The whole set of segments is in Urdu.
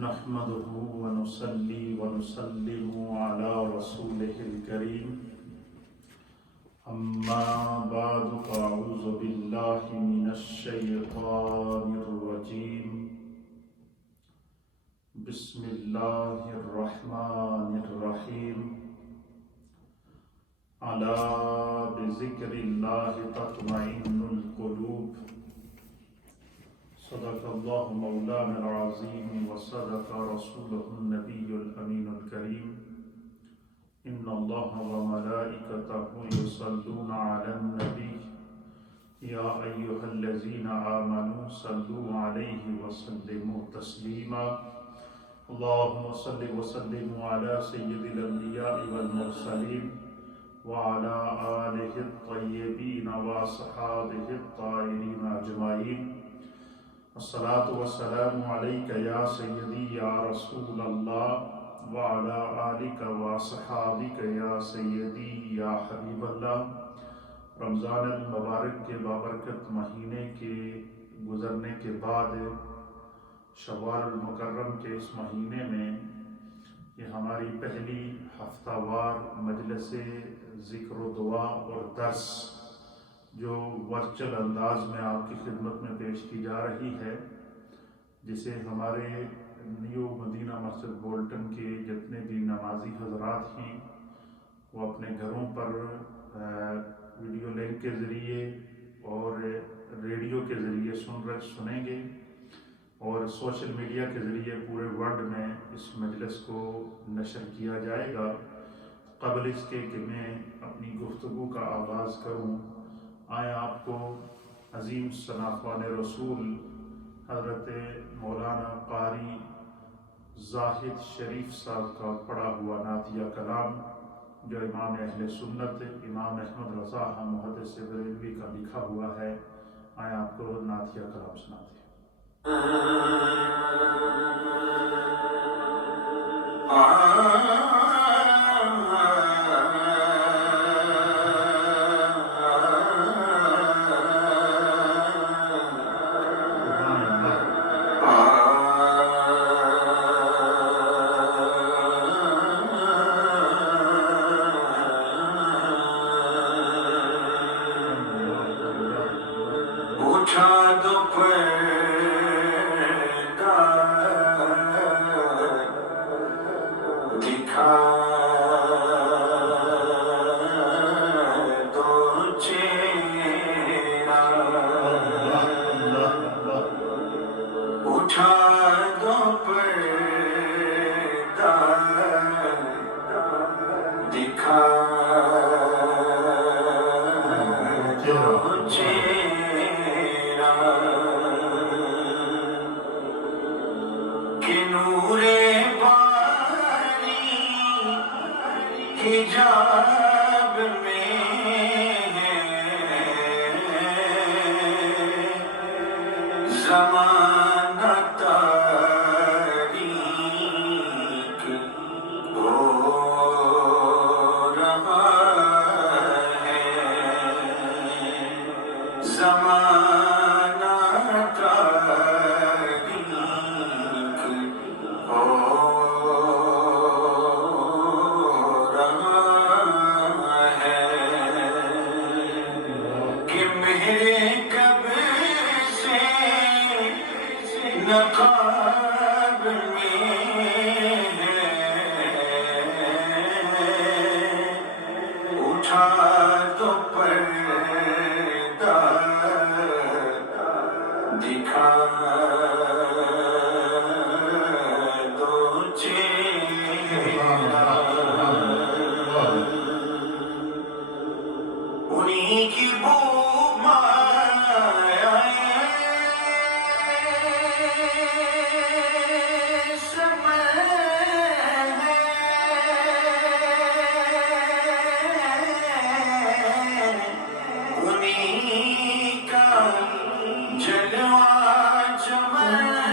نحمده ونصلي ونسلم على رسوله الكريم أما بعد فأعوذ بالله من الشيطان الرجيم بسم الله الرحمن الرحيم ألا بذكر الله تطمئن القلوب صدق الله مولانا العظيم وصدق رسوله النبي الأمين الكريم إن الله وملائكته يصلون على النبي يا أيها الذين آمنوا صلوا عليه وسلموا تسليما اللهم صل وسلم على سيد الأنبياء والمرسلين وعلى آله الطيبين وأصحابه الطاهرين أجمعين الصلاة والسلام عليك يا سيدي يا رسول الله وعلى آلك وصحابك يا سيدي يا حبیب اللہ۔ رمضان المبارک کے بابرکت مہینے کے گزرنے کے بعد شوال المکرم کے اس مہینے میں یہ ہماری پہلی ہفتہ وار مجلس ذکر و دعا اور درس جو ورچوئل انداز میں آپ کی خدمت میں پیش کی جا رہی ہے، جسے ہمارے نیو مدینہ مسجد بولٹن کے جتنے بھی نمازی حضرات ہیں وہ اپنے گھروں پر ویڈیو لنک کے ذریعے اور ریڈیو کے ذریعے سنیں گے اور سوشل میڈیا کے ذریعے پورے ورلڈ میں اس مجلس کو نشر کیا جائے گا۔ قبل اس کے کہ میں اپنی گفتگو کا آغاز کروں، آئے آپ کو عظیم شناخوان رسول حضرت مولانا قاری زاہد شریف صاحب کا پڑھا ہوا نعتیہ کلام جو امام اہل سنت امام احمد رضا محدث بریلوی کا لکھا ہوا ہے، آئے آپ کو نعتیہ کلام سناتے ہیں۔ حجاب میں زمانہ تاریک ہو رہا ہے، زمانہ تاریک ہو نقاب میں اٹھا دو پردہ دکھا دو چہرہ، انہی کی بو جلوہ چمن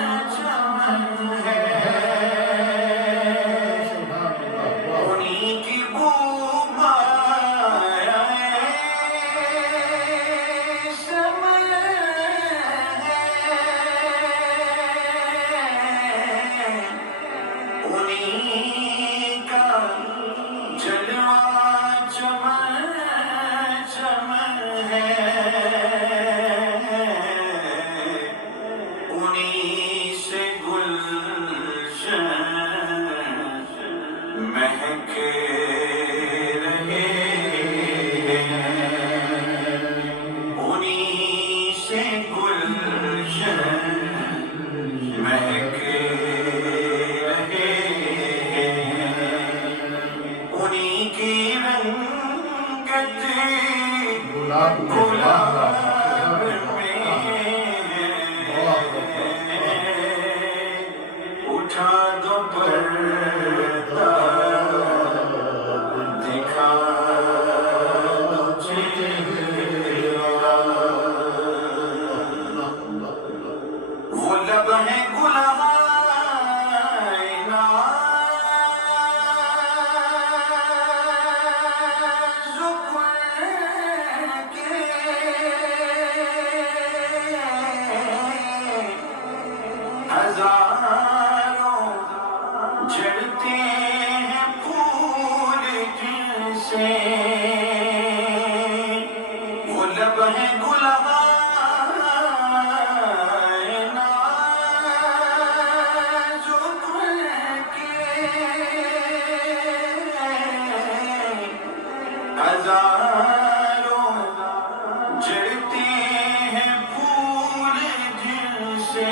سے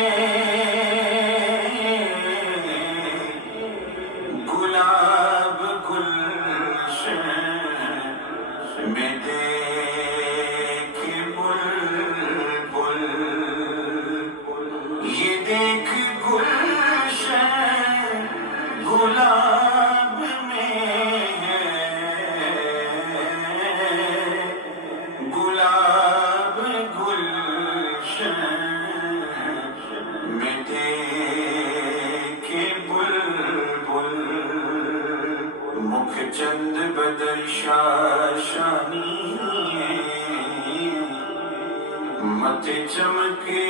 گلاب گلشن میں دیکھ بلبل، یہ دیکھ گلشن گلاب میں ہے، گلاب گلشن میں دیکھ بلبل، مکھ چند بدر شاشانی مت چمکے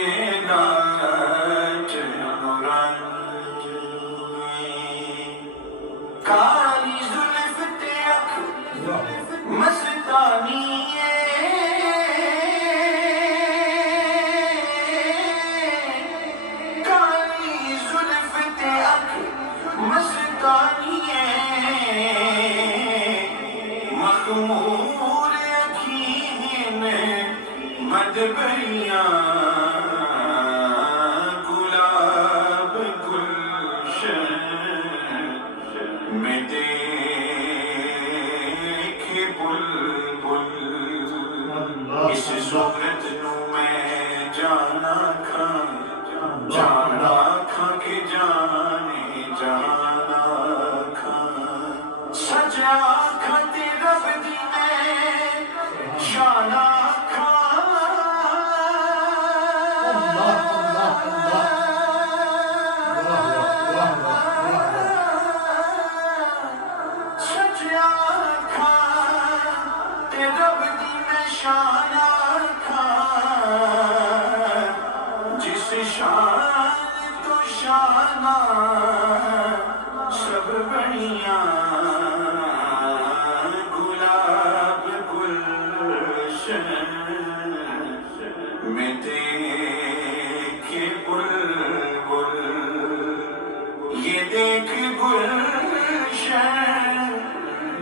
ناٹ نورانی، کالی زلف تے اکھ مستانی، کالی زلف تے اکھ مستانی، مخمور اکھیں مدبریاں، گلاب گلشن میں دیکھ بلبل، اس صورت نو میں جانا کھاں کہ جانے جانا کھاں، سجا کھاں تے رب دی میں شانا جس شان تو شانہ سب بڑیاں، گلاب گلشن میں دیکھ بلبل، یہ دیکھ گلشن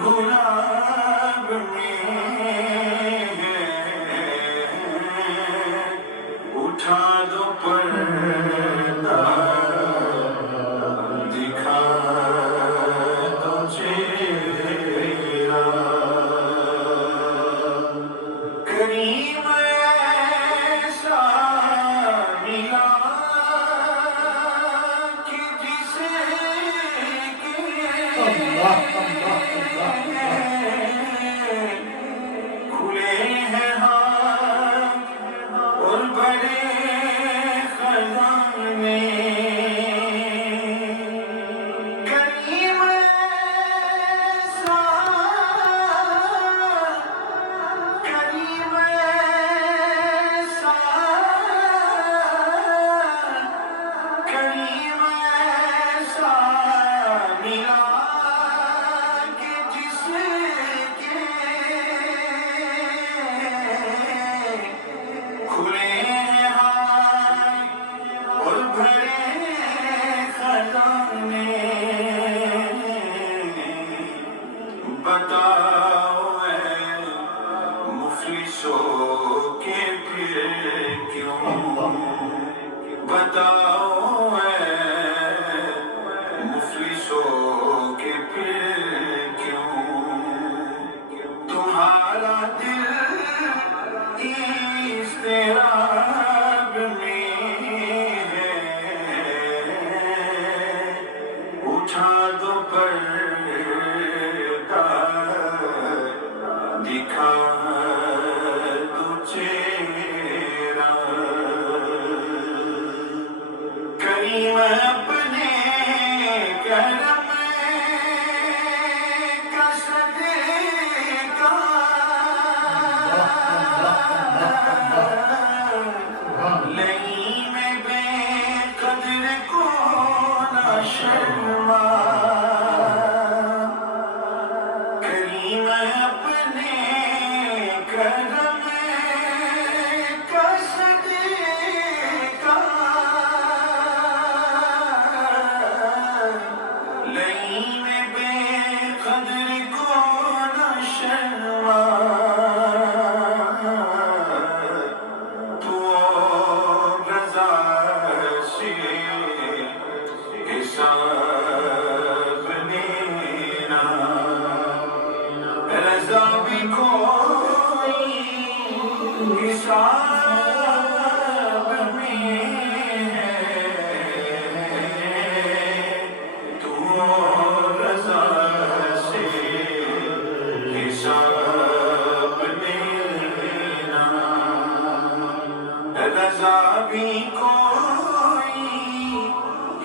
گلاب میں ہے، اٹھا دو پردہ دکھا دو چہرہ، کریم ایسا ملا کہ جسے کھلے ہیں ہاتھ اور بڑے خزانے، کریم ایسا، کریم ایسا، کریم ایسا ملا کہ جس کے کھلے ہاتھ اور بھرے خزانے، بتاؤ اے مفلسوں کے پھر کیوں، بتاؤ اے مفلسوں کے پھر کیوں، تمہارا دل اضطراب میں ہے، اٹھا دو پردہ دکھا دو چہرہ، کریم اپنے کرم کا صدقہ، لئیم بے قدر کو نہ شرما، کریم اپنے کرم کا صدقہ،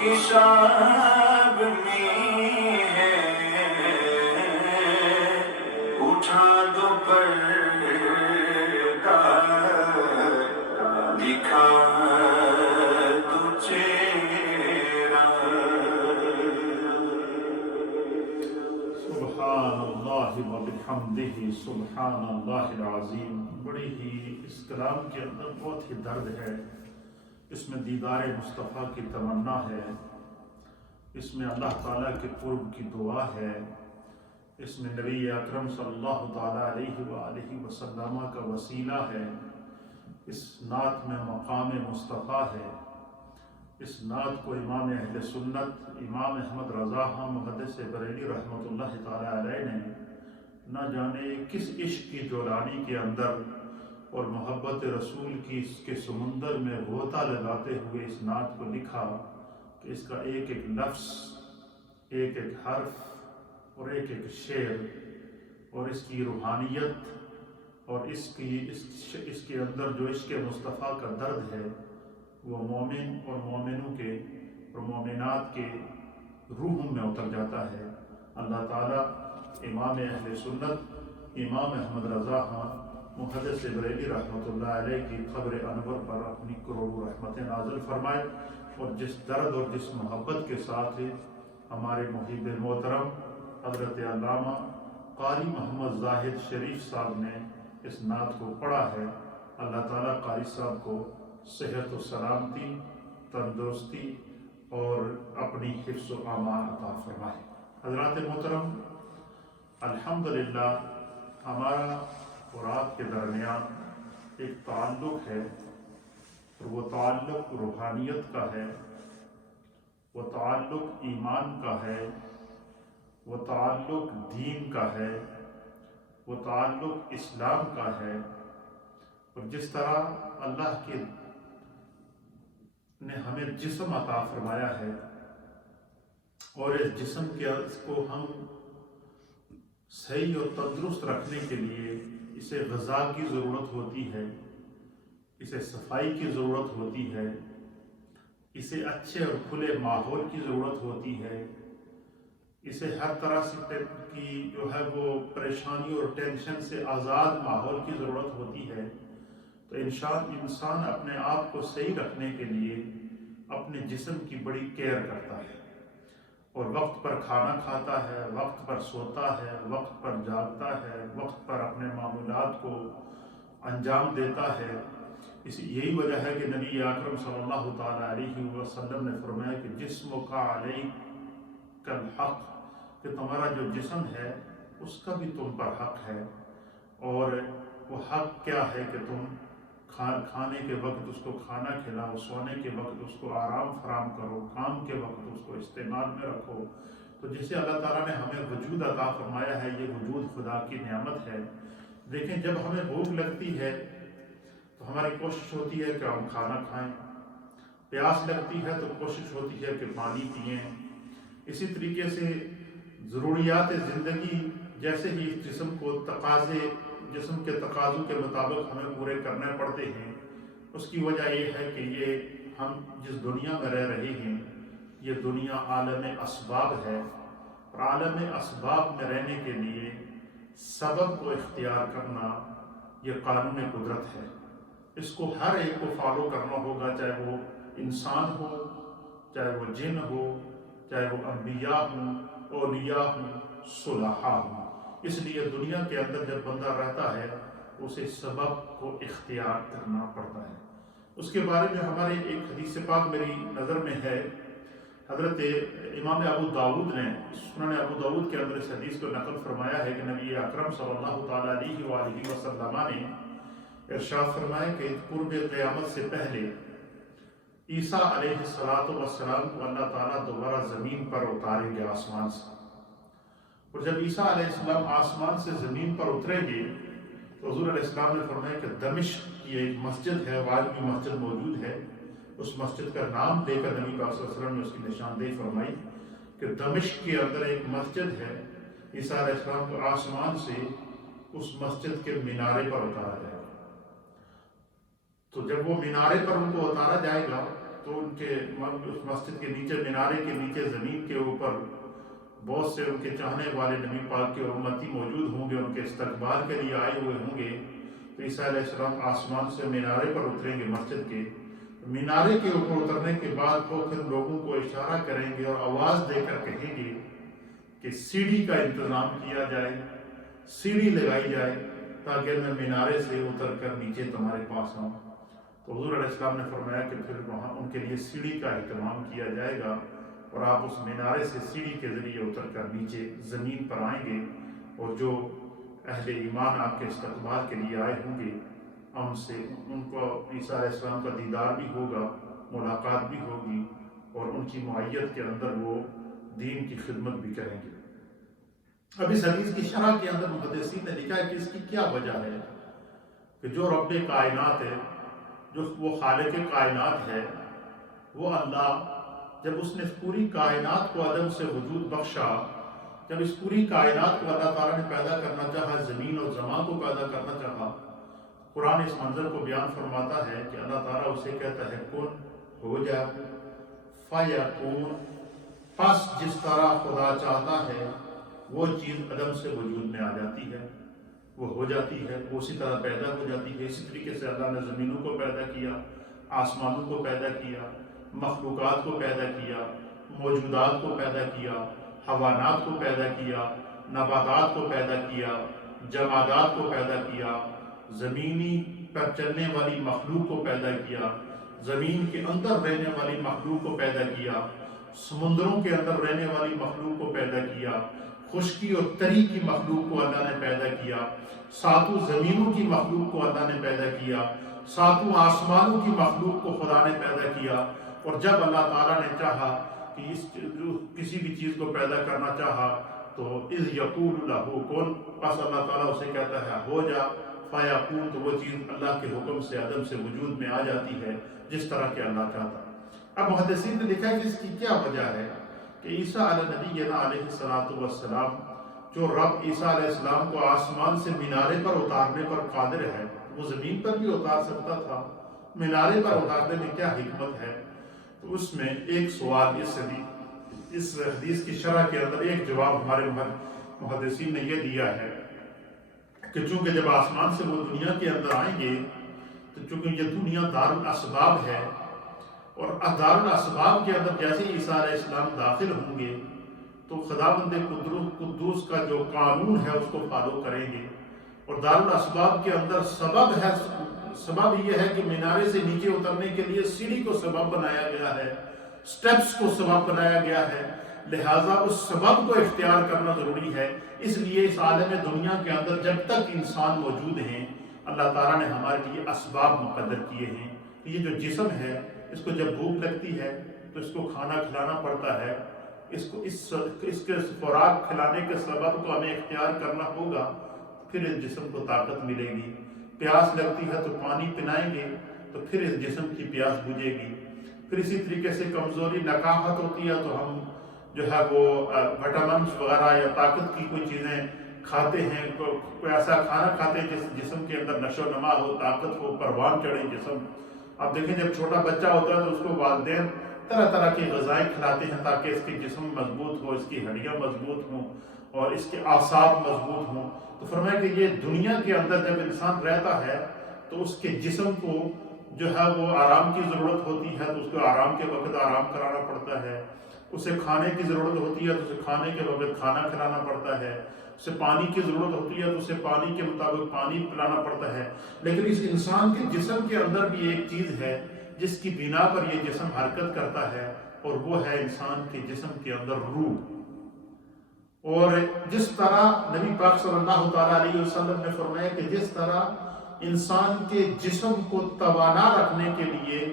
حساب میں ہے اٹھا دو پردہ دکھا دو چہرہ سبحان اللہ وبحمدہ سبحان اللہ العظیم۔ بڑی ہی اس کلام کے اندر بہت ہی درد ہے، اس میں دیدار مصطفیٰ کی تمنا ہے، اس میں اللہ تعالیٰ کے قرب کی دعا ہے، اس میں نبی اکرم صلی اللہ تعالیٰ علیہ وآلہ وسلم کا وسیلہ ہے، اس نعت میں مقام مصطفیٰ ہے۔ اس نعت کو امام اہل سنت امام احمد رضا خان محدث بریلی رحمۃ اللہ تعالیٰ علیہ نے نہ جانے کس عشق کی جولانی کے اندر اور محبت رسول کی اس کے سمندر میں غوطہ لگاتے ہوئے اس نعت کو لکھا کہ اس کا ایک ایک لفظ، ایک ایک حرف اور ایک ایک شعر اور اس کی روحانیت اور اس کے اندر جو عشق مصطفیٰ کا درد ہے وہ مومن اور مومنوں کے اور مومنات کے روحوں میں اتر جاتا ہے۔ اللہ تعالیٰ امام اہل سنت امام احمد رضا خان محدث بریلی رحمۃ اللہ علیہ کی قبر انور پر اپنی کروڑوں رحمتیں نازل فرمائے، اور جس درد اور جس محبت کے ساتھ ہمارے محب محترم حضرت علامہ قاری محمد زاہد شریف صاحب نے اس نعت کو پڑھا ہے، اللہ تعالیٰ قاری صاحب کو صحت و سلامتی، تندرستی اور اپنی حفظ و امان عطا فرمائے۔ حضرات محترم، الحمدللہ ہمارا اور آپ کے درمیان ایک تعلق ہے، اور وہ تعلق روحانیت کا ہے، وہ تعلق ایمان کا ہے، وہ تعلق دین کا ہے، وہ تعلق اسلام کا ہے۔ اور جس طرح اللہ نے ہمیں جسم عطا فرمایا ہے، اور اس جسم کو ہم صحیح اور تندرست رکھنے کے لیے اسے غذا کی ضرورت ہوتی ہے، اسے صفائی کی ضرورت ہوتی ہے، اسے اچھے اور کھلے ماحول کی ضرورت ہوتی ہے، اسے ہر طرح سے کی جو ہے وہ پریشانی اور ٹینشن سے آزاد ماحول کی ضرورت ہوتی ہے۔ تو انسان اپنے آپ کو صحیح رکھنے کے لیے اپنے جسم کی بڑی کیئر کرتا ہے، اور وقت پر کھانا کھاتا ہے، وقت پر سوتا ہے، وقت پر جاگتا ہے، وقت پر اپنے معمولات کو انجام دیتا ہے۔ یہی وجہ ہے کہ نبی اکرم صلی اللہ تعالیٰ علیہ وسلم نے فرمایا کہ جسمک علیک الحق، کہ تمہارا جو جسم ہے اس کا بھی تم پر حق ہے، اور وہ حق کیا ہے کہ تم کھانے کے وقت اس کو کھانا کھلاؤ، سونے کے وقت اس کو آرام فراہم کرو، کام کے وقت اس کو استعمال میں رکھو۔ تو جسے اللہ تعالیٰ نے ہمیں وجود عطا فرمایا ہے، یہ وجود خدا کی نعمت ہے۔ دیکھیں، جب ہمیں بھوک لگتی ہے تو ہماری کوشش ہوتی ہے کہ ہم کھانا کھائیں، پیاس لگتی ہے تو کوشش ہوتی ہے کہ پانی پئیں۔ اسی طریقے سے ضروریات زندگی جیسے ہی جسم کے تقاضوں کے مطابق ہمیں پورے کرنے پڑتے ہیں۔ اس کی وجہ یہ ہے کہ ہم جس دنیا میں رہ رہے ہیں یہ دنیا عالم اسباب ہے، اور عالم اسباب میں رہنے کے لیے سبب کو اختیار کرنا یہ قانون قدرت ہے۔ اس کو ہر ایک کو فالو کرنا ہوگا، چاہے وہ انسان ہو، چاہے وہ جن ہو، چاہے وہ انبیاء ہوں، اولیاء ہوں، صلحاء ہوں۔ اس لیے دنیا کے اندر جب بندہ رہتا ہے اسے سبب کو اختیار کرنا پڑتا ہے۔ اس کے بارے میں ہمارے ایک حدیث پاک میری نظر میں ہے، حضرت امام ابو داؤد نے سنن ابو داؤد کے اندر اس حدیث کو نقل فرمایا ہے کہ نبی اکرم صلی اللہ تعالیٰ علیہ وآلہ وسلم نے ارشاد فرمایا کہ قرب قیامت سے پہلے عیسیٰ علیہ السلام کو اللہ تعالیٰ دوبارہ زمین پر اتاریں گے آسمان سے، اور جب عیسیٰ علیہ السلام آسمان سے زمین پر اتریں گے تو حضور علیہ السلام نے فرمایا کہ دمشق کی ایک مسجد ہے، آج بھی مسجد موجود ہے، اس مسجد کا نام لے کر نبی پاک صلی اللہ علیہ وسلم نے اس کی نشاندہی فرمائی کہ دمشق کے اندر ایک مسجد ہے، عیسیٰ علیہ السلام کو آسمان سے اس مسجد کے مینارے پر اتارا جائے گا۔ تو جب وہ مینارے پر ان کو اتارا جائے گا تو ان کے اس مسجد کے نیچے مینارے کے نیچے زمین کے اوپر بہت سے ان کے چاہنے والے نبی پاک کے امتی موجود ہوں گے، ان کے استقبال کے لیے آئے ہوئے ہوں گے۔ تو عیسیٰ علیہ السلام آسمان سے مینارے پر اتریں گے مسجد کے، مینارے کے اوپر اترنے کے بعد وہ پھر لوگوں کو اشارہ کریں گے اور آواز دے کر کہیں گے کہ سیڑھی کا انتظام کیا جائے، سیڑھی لگائی جائے تاکہ میں مینارے سے اتر کر نیچے تمہارے پاس آؤں۔ تو حضور علیہ السلام نے فرمایا کہ پھر وہاں ان کے لیے سیڑھی کا اہتمام کیا جائے گا اور آپ اس مینارے سے سیڑھی کے ذریعے اتر کر نیچے زمین پر آئیں گے، اور جو اہل ایمان آپ کے استقبال کے لیے آئے ہوں گے ان کو عیسیٰ علیہ السلام کا دیدار بھی ہوگا، ملاقات بھی ہوگی، اور ان کی معیت کے اندر وہ دین کی خدمت بھی کریں گے۔ اب اس حدیث کی شرح کے اندر محدثین نے لکھا ہے کہ اس کی کیا وجہ ہے کہ جو رب کائنات ہے، جو وہ خالق کائنات ہے، وہ اللہ جب اس نے اس پوری کائنات کو عدم سے وجود بخشا، جب اس پوری کائنات کو اللہ تعالیٰ نے پیدا کرنا چاہا، زمین اور زمان کو پیدا کرنا چاہا، قرآن اس منظر کو بیان فرماتا ہے کہ اللہ تعالیٰ اسے کہتا ہے کن ہو جا فیکون، پس جس طرح خدا چاہتا ہے وہ چیز عدم سے وجود میں آ جاتی ہے، وہ ہو جاتی ہے، وہ اسی طرح پیدا ہو جاتی ہے۔ اسی طریقے سے اللہ نے زمینوں کو پیدا کیا، آسمانوں کو پیدا کیا، مخلوقات کو پیدا کیا، موجودات کو پیدا کیا، حیوانات کو پیدا کیا، نباتات کو پیدا کیا، جمادات کو پیدا کیا، زمینی پر چلنے والی مخلوق کو پیدا کیا، زمین کے اندر رہنے والی مخلوق کو پیدا کیا، سمندروں کے اندر رہنے والی مخلوق کو پیدا کیا، خشکی اور تری کی مخلوق کو اللہ نے پیدا کیا، ساتوں زمینوں کی مخلوق کو اللہ نے پیدا کیا، ساتوں آسمانوں کی مخلوق کو خدا نے پیدا کیا۔ اور جب اللہ تعالیٰ نے چاہا کہ کسی بھی چیز کو پیدا کرنا چاہا تو اذ یقول لہ کن، پس اللہ تعالیٰ اسے کہتا ہے ہو جا فیکون، تو وہ چیز اللہ کے حکم سے عدم سے وجود میں آ جاتی ہے جس طرح کہ اللہ چاہتا۔ اب محدثین نے لکھا ہے کہ اس کی کیا وجہ ہے کہ عیسیٰ نبینا علیہ السلام، جو رب عیسیٰ علیہ السلام کو آسمان سے مینارے پر اتارنے پر قادر ہے، وہ زمین پر بھی اتار سکتا تھا، مینارے پر اتارنے میں کیا حکمت ہے؟ تو اس میں ایک سوال اس حدیث کی شرح کے اندر ایک جواب ہمارے محدثین نے یہ دیا ہے کہ چونکہ جب آسمان سے وہ دنیا کے اندر آئیں گے تو چونکہ یہ دنیا دار الاسباب ہے، اور دار الاسباب کے اندر جیسے عیسیٰ علیہ السلام داخل ہوں گے تو خداوند قدوس کا جو قانون ہے اس کو فالو کریں گے، اور دار الاسباب کے اندر سبب یہ ہے کہ مینارے سے نیچے اترنے کے لیے سیڑھی کو سبب بنایا گیا ہے، سٹیپس کو سبب بنایا گیا ہے، لہٰذا اس سبب کو اختیار کرنا ضروری ہے۔ اس لیے اس عالم دنیا کے اندر جب تک انسان موجود ہیں اللہ تعالیٰ نے ہمارے لیے اسباب مقدر کیے ہیں۔ یہ جو جسم ہے اس کو جب بھوک لگتی ہے تو اس کو کھانا کھلانا پڑتا ہے، اس کے خوراک کھلانے کے سبب کو ہمیں اختیار کرنا ہوگا، پھر اس جسم کو طاقت ملے گی۔ پیاس لگتی ہے تو پانی پلائیں گے تو پھر اس جسم کی پیاس بجھے گی۔ پھر اسی طریقے سے کمزوری نکاہت ہوتی ہے تو ہم جو ہے وہ وٹامنس وغیرہ یا طاقت کی کوئی چیزیں کھاتے ہیں، کوئی ایسا کھانا کھاتے ہیں جس جسم کے اندر نشو و نما ہو، طاقت ہو، پروان چڑھے جسم۔ اب دیکھیں جب چھوٹا بچہ ہوتا ہے تو اس کو والدین طرح طرح کی غذائیں کھلاتے ہیں تاکہ اس کے جسم مضبوط ہو، اس کی ہڈیاں مضبوط ہوں اور اس کے اعصاب مضبوط ہوں۔ تو فرمایا کہ یہ دنیا کے اندر جب انسان رہتا ہے تو اس کے جسم کو جو ہے وہ آرام کی ضرورت ہوتی ہے تو اس کو آرام کے وقت آرام کرانا پڑتا ہے، اسے کھانے کی ضرورت ہوتی ہے تو اسے کھانے کے وقت کھانا کھلانا پڑتا ہے، اسے پانی کی ضرورت ہوتی ہے تو اسے پانی کے مطابق پانی پلانا پڑتا ہے۔ لیکن اس انسان کے جسم کے اندر بھی ایک چیز ہے جس کی بنا پر یہ جسم حرکت کرتا ہے، اور وہ ہے انسان کے جسم کے اندر روح۔ اور جس طرح نبی پاک صلی اللہ تعالیٰ علیہ وسلم نے فرمایا کہ جس طرح انسان کے جسم کو توانا رکھنے کے لیے،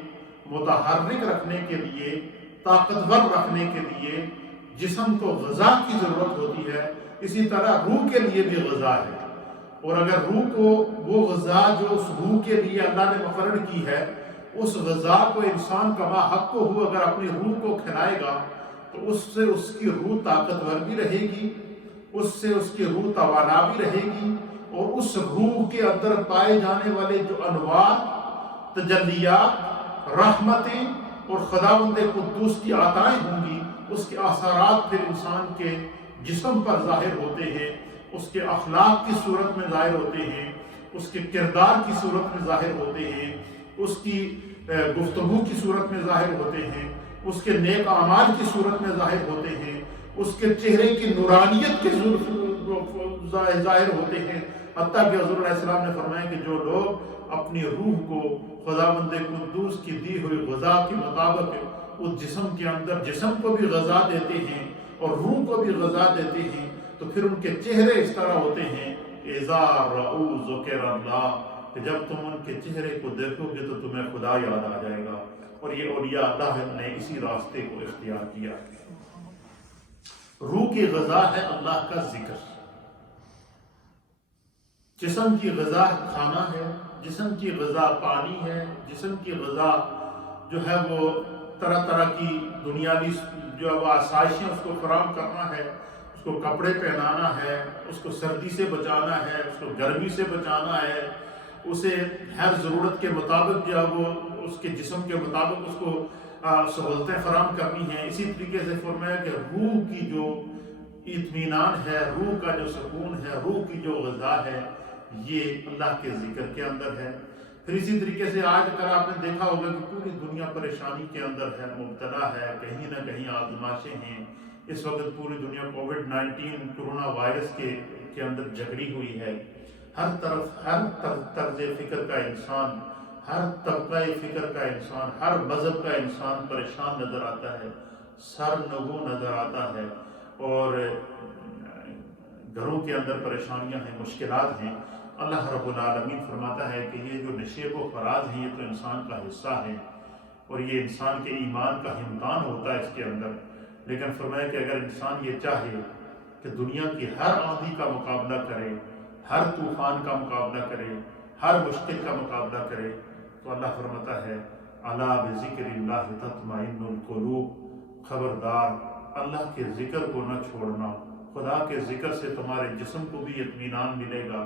متحرک رکھنے کے لیے، طاقتور رکھنے کے لیے جسم کو غذا کی ضرورت ہوتی ہے، اسی طرح روح کے لیے بھی غذا ہے۔ اور اگر روح کو وہ غذا جو اس روح کے لیے اللہ نے مقرر کی ہے، اس غذا کو انسان کما حق کو ہو اگر اپنی روح کو کھلائے گا تو اس سے اس کی روح طاقتور بھی رہے گی، اس سے اس کی روح توانا بھی رہے گی، اور اس روح کے اندر پائے جانے والے جو انوار، تجلیات، رحمتیں، اور خداوند قدوس کی عطائیں ہوں گی، اس کے اثرات پھر انسان کے جسم پر ظاہر ہوتے ہیں، اس کے اخلاق کی صورت میں ظاہر ہوتے ہیں، اس کے کردار کی صورت میں ظاہر ہوتے ہیں، اس کی گفتگو کی صورت میں ظاہر ہوتے ہیں، اس کے نیک اعمال کی صورت میں ظاہر ہوتے ہیں، اس کے چہرے کی نورانیت کے ظاہر ہوتے ہیں۔ حتیٰ کہ حضور علیہ السلام نے فرمایا کہ جو لوگ اپنی روح کو خداوند قدوس کی دی ہوئی غذا کے مطابق اس جسم کے اندر جسم کو بھی غذا دیتے ہیں اور روح کو بھی غذا دیتے ہیں، تو پھر ان کے چہرے اس طرح ہوتے ہیں اذا رؤوا ذکر اللہ، کہ جب تم ان کے چہرے کو دیکھو گے تو تمہیں خدا یاد آ جائے گا۔ اور یہ اولیاء اللہ نے اسی راستے کو اختیار کیا۔ روح کی غذا ہے اللہ کا ذکر، جسم کی غذا کھانا ہے، جسم کی غذا پانی ہے، جسم کی غذا جو ہے وہ طرح طرح کی دنیاوی جو وہ آسائشیں اس کو فراہم کرنا ہے، اس کو کپڑے پہنانا ہے، اس کو سردی سے بچانا ہے، اس کو گرمی سے بچانا ہے، اسے ہر ضرورت کے مطابق جو ہے وہ اس کے جسم کے مطابق اس کو سہولتیں فراہم کرنی ہیں۔ اسی طریقے سے فرمایا کہ روح کی جو اطمینان ہے، روح کا جو سکون ہے، روح کی جو غذا ہے، یہ اللہ کے ذکر کے اندر ہے۔ پھر اسی طریقے سے آج اگر آپ نے دیکھا ہوگا کہ پوری دنیا پریشانی کے اندر ہے، مبتلا ہے، کہیں نہ کہیں آزمائشیں ہیں۔ اس وقت پوری دنیا کووڈ-19 کرونا وائرس کے اندر جکڑی ہوئی ہے۔ ہر طرف ہر طرز فکر کا انسان، ہر طبقہ فکر کا انسان، ہر مذہب کا انسان پریشان نظر آتا ہے، سرنگوں نظر آتا ہے، اور گھروں کے اندر پریشانیاں ہیں، مشکلات ہیں۔ اللہ رب العالمین فرماتا ہے کہ یہ جو نشیب و فراز ہیں یہ تو انسان کا حصہ ہے، اور یہ انسان کے ایمان کا امتحان ہوتا ہے اس کے اندر۔ لیکن فرمایا کہ اگر انسان یہ چاہے کہ دنیا کی ہر آندھی کا مقابلہ کرے، ہر طوفان کا مقابلہ کرے، ہر مشکل کا مقابلہ کرے، تو اللہ فرماتا ہے الا بذکر اللہ تطمئن القلوب، خبردار اللہ کے ذکر کو نہ چھوڑنا۔ خدا کے ذکر سے تمہارے جسم کو بھی اطمینان ملے گا،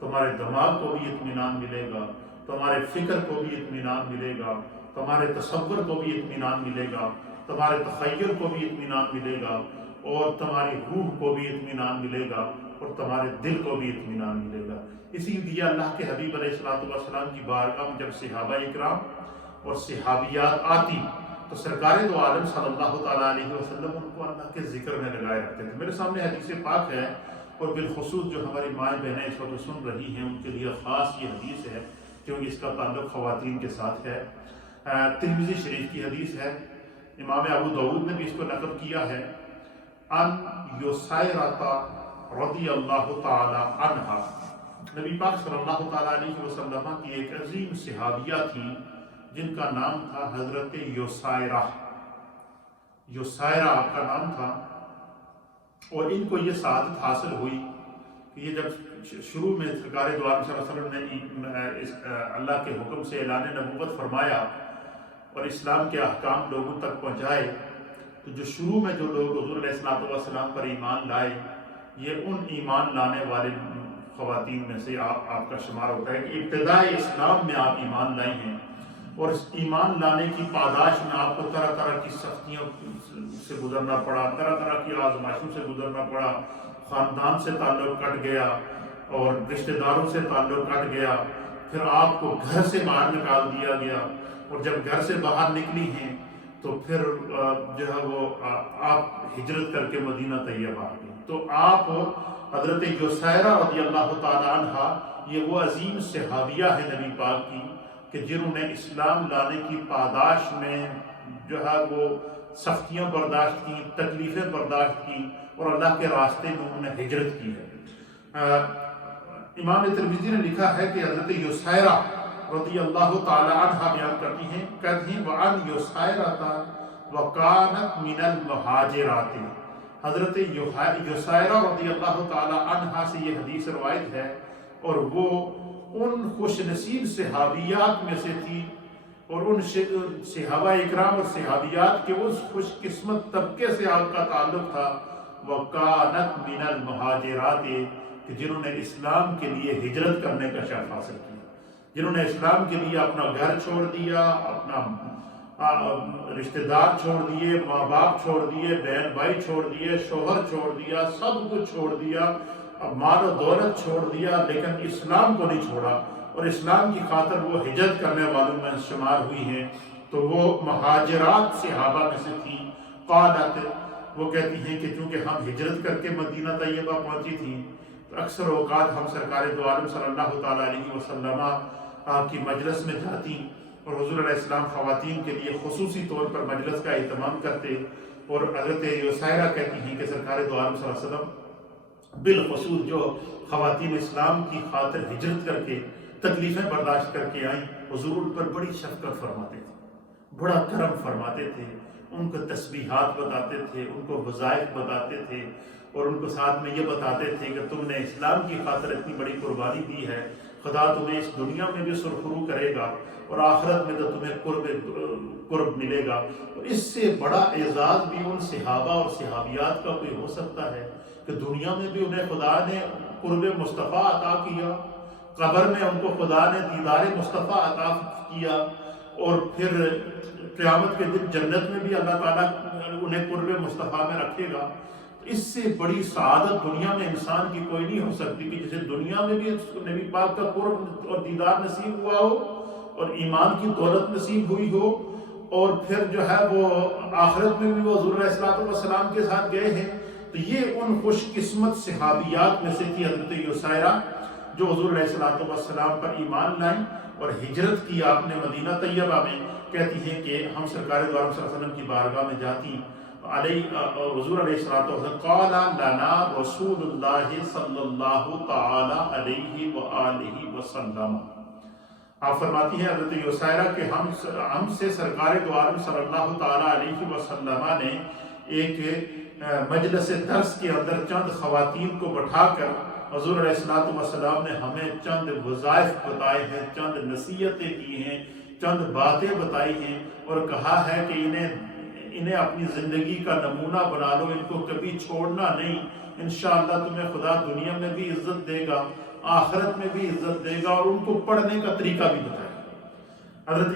تمہارے دماغ کو بھی اطمینان ملے گا، تمہارے فکر کو بھی اطمینان ملے گا، تمہارے تصور کو بھی اطمینان ملے گا، تمہارے تخیل کو بھی اطمینان ملے گا، اور تمہاری روح کو بھی اطمینان ملے گا، اور تمہارے دل کو بھی اطمینان ملے گا۔ اسی لیے اللہ کے حبیب علیہ السلام کی بارگاہ میں جب صحابہ اکرام اور صحابیات آتی تو سرکار دو عالم صلی اللہ تعالیٰ علیہ وسلم ان کو اللہ کے ذکر میں لگائے رکھتے تھے۔ میرے سامنے حدیث پاک ہے، اور بالخصوص جو ہماری مائیں بہنیں اس وقت سن رہی ہیں ان کے لیے خاص یہ حدیث ہے کیونکہ اس کا تعلق خواتین کے ساتھ ہے۔ ترمذی شریف کی حدیث ہے، امام ابو داؤد نے بھی اس کو نقل کیا ہے، ان یسیرۃ رضی اللہ تعالی عنہا، نبی پاک صلی اللہ تعالیٰ علیہ وسلم کی ایک عظیم صحابیہ تھی جن کا نام تھا حضرت یسیرہ۔ یسیرہ آپ کا نام تھا، اور ان کو یہ سعادت حاصل ہوئی کہ یہ جب شروع میں سرکار دو عالم صلی اللہ علیہ وسلم نے اللہ کے حکم سے اعلان نبوت فرمایا اور اسلام کے احکام لوگوں تک پہنچائے، تو جو شروع میں جو لوگ حضور علیہ السلام پر ایمان لائے، یہ ان ایمان لانے والے خواتین میں سے آپ کا شمار ہوتا ہے کہ ابتدائی اسلام میں آپ ایمان لائے ہیں، اور اس ایمان لانے کی پاداش میں آپ کو طرح طرح کی سختیوں سے گزرنا پڑا، طرح طرح کی آزمائشوں سے گزرنا پڑا، خاندان سے تعلق کٹ گیا اور رشتہ داروں سے تعلق کٹ گیا، پھر آپ کو گھر سے باہر نکال دیا گیا، اور جب گھر سے باہر نکلی ہیں تو پھر جو ہے وہ آپ ہجرت کر کے مدینہ طیبہ آ گئی۔ تو آپ حضرت یسیرہ رضی اللہ تعالی عنہ یہ وہ عظیم صحابیہ ہے نبی پاک کی کہ جنہوں نے اسلام لانے کی پاداش میں جو ہے وہ سختیاں برداشت کی، تکلیفیں برداشت کی، اور اللہ کے راستے میں انہوں نے ہجرت کی ہے۔ امام ترمذی نے لکھا ہے کہ حضرت یسیرہ رضی اللہ تعالی عنہ بیان کرتی ہیں، کہتی ہیں وَعَنْ يُسَيْرَةَ وَكَانَتْ مِنَ الْمُهَاجِرَاتِ، حضرت یسیرہ رضی اللہ تعالی عنہ سے یہ حدیث روایت ہے، اور وہ ان خوش نصیب صحابیات میں سے تھی، اور ان صحابہ اکرام اور صحابیات کے اس خوش قسمت طبقے سے آپ کا تعلق تھا، وَكَانَتْ مِنَ الْمُهَاجِرَاتِ، کہ جنہوں نے اسلام کے لیے ہجرت کرنے کا شرف حاصل کیا، جنہوں نے اسلام کے لیے اپنا گھر چھوڑ دیا، اپنا رشتہ دار چھوڑ دیے، ماں باپ چھوڑ دیے، بہن بھائی چھوڑ دیے، شوہر چھوڑ دیا، سب کچھ چھوڑ دیا، مال و دولت چھوڑ دیا، لیکن اسلام کو نہیں چھوڑا، اور اسلام کی خاطر وہ ہجرت کرنے والوں میں شمار ہوئی ہیں، تو وہ مہاجرات صحابہ میں سے تھی۔ قالت، وہ کہتی ہیں کہ چونکہ ہم ہجرت کر کے مدینہ طیبہ پہنچی تھیں، تو اکثر اوقات ہم سرکار دو عالم صلی اللہ تعالیٰ علیہ وسلم کی مجلس میں جاتی، اور حضور علیہ السلام خواتین کے لیے خصوصی طور پر مجلس کا اہتمام کرتے، اور حضرت یسائرہ کہتی ہیں کہ سرکار دو عالم صلی اللہ علیہ وسلم بالخصوص جو خواتین اسلام کی خاطر ہجرت کر کے تکلیفیں برداشت کر کے آئیں، حضور ان پر بڑی شفقت فرماتے تھے، بڑا کرم فرماتے تھے، ان کو تسبیحات بتاتے تھے، ان کو وظائف بتاتے تھے، اور ان کو ساتھ میں یہ بتاتے تھے کہ تم نے اسلام کی خاطر اتنی بڑی قربانی دی ہے، خدا تمہیں اس دنیا میں بھی سرخرو کرے گا، اور آخرت میں تو تمہیں قرب ملے گا۔ اور اس سے بڑا اعزاز بھی ان صحابہ اور صحابیات کا کوئی ہو سکتا ہے کہ دنیا میں بھی انہیں خدا نے قرب مصطفیٰ عطا کیا، قبر میں ان کو خدا نے دیدار مصطفیٰ عطا کیا، اور پھر قیامت کے دن جنت میں بھی اللہ تعالیٰ انہیں قرب مصطفیٰ میں رکھے گا۔ اس سے بڑی سعادت دنیا میں انسان کی کوئی نہیں ہو سکتی کہ جسے دنیا میں بھی نبی پاک کا قرب اور دیدار نصیب ہوا ہو، اور ایمان کی دولت نصیب ہوئی ہو، اور پھر جو ہے وہ آخرت میں بھی وہ حضور علیہ السلام کے ساتھ گئے ہیں۔ تو یہ ان خوش قسمت صحابیات میں سے تھی حضرت یسائرہ، جو حضور علیہ السلام پر ایمان لائیں اور ہجرت کی آپ نے مدینہ طیبہ میں۔ کہتی ہیں کہ ہم سرکار دو عالم صلی اللہ علیہ وسلم کی بارگاہ میں جاتی، حضور علیہ السلام قال لنا رسول اللہ صلی اللہ تعالی علیہ وآلہ وسلم، آپ فرماتی ہیں حضرت یسائرہ کہ ہم سے سرکار دو عالم صلی اللہ تعالی علیہ وسلم نے ایک مجلس درس کے اندر چند خواتین کو بٹھا کر حضور علیہ السلام نے ہمیں چند وظائف بتائے ہیں، چند نصیحتیں کی ہیں، چند باتیں بتائی ہیں، اور کہا ہے کہ انہیں اپنی زندگی کا نمونہ بنا لو، ان کو کبھی چھوڑنا نہیں، انشاءاللہ تمہیں خدا دنیا میں بھی عزت دے گا، آخرت میں بھی عزت دے گا، اور ان کو پڑھنے کا طریقہ بھی بتائے گا۔ حضرت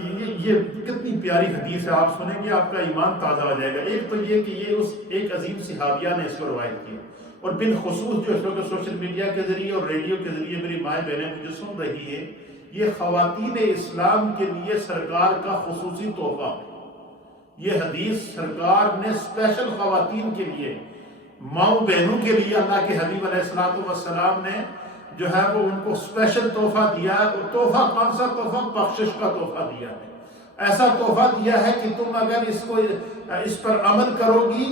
یہ کتنی پیاری حدیث ہے، آپ سنیں گے آپ کا ایمان تازہ ہو جائے گا۔ ایک تو یہ کہ یہ اس ایک عظیم صحابیہ نے اس کو روایت کی، اور بالخصوص جو اس وقت سوشل میڈیا کے ذریعے اور ریڈیو کے ذریعے میری مائیں بہنیں مجھے سن رہی ہیں، یہ خواتین اسلام کے لیے سرکار کا خصوصی تحفہ ہے۔ یہ حدیث سرکار نے اسپیشل خواتین کے لیے، ماؤں بہنوں کے لیے اللہ کے حبیب علیہ السلام نے جو ہے وہ ان کو اسپیشل تحفہ دیا ہے۔ اور تحفہ کون سا تحفہ؟ بخشش کا تحفہ دیا ہے۔ ایسا تحفہ دیا ہے کہ تم اگر اس پر عمل کرو گی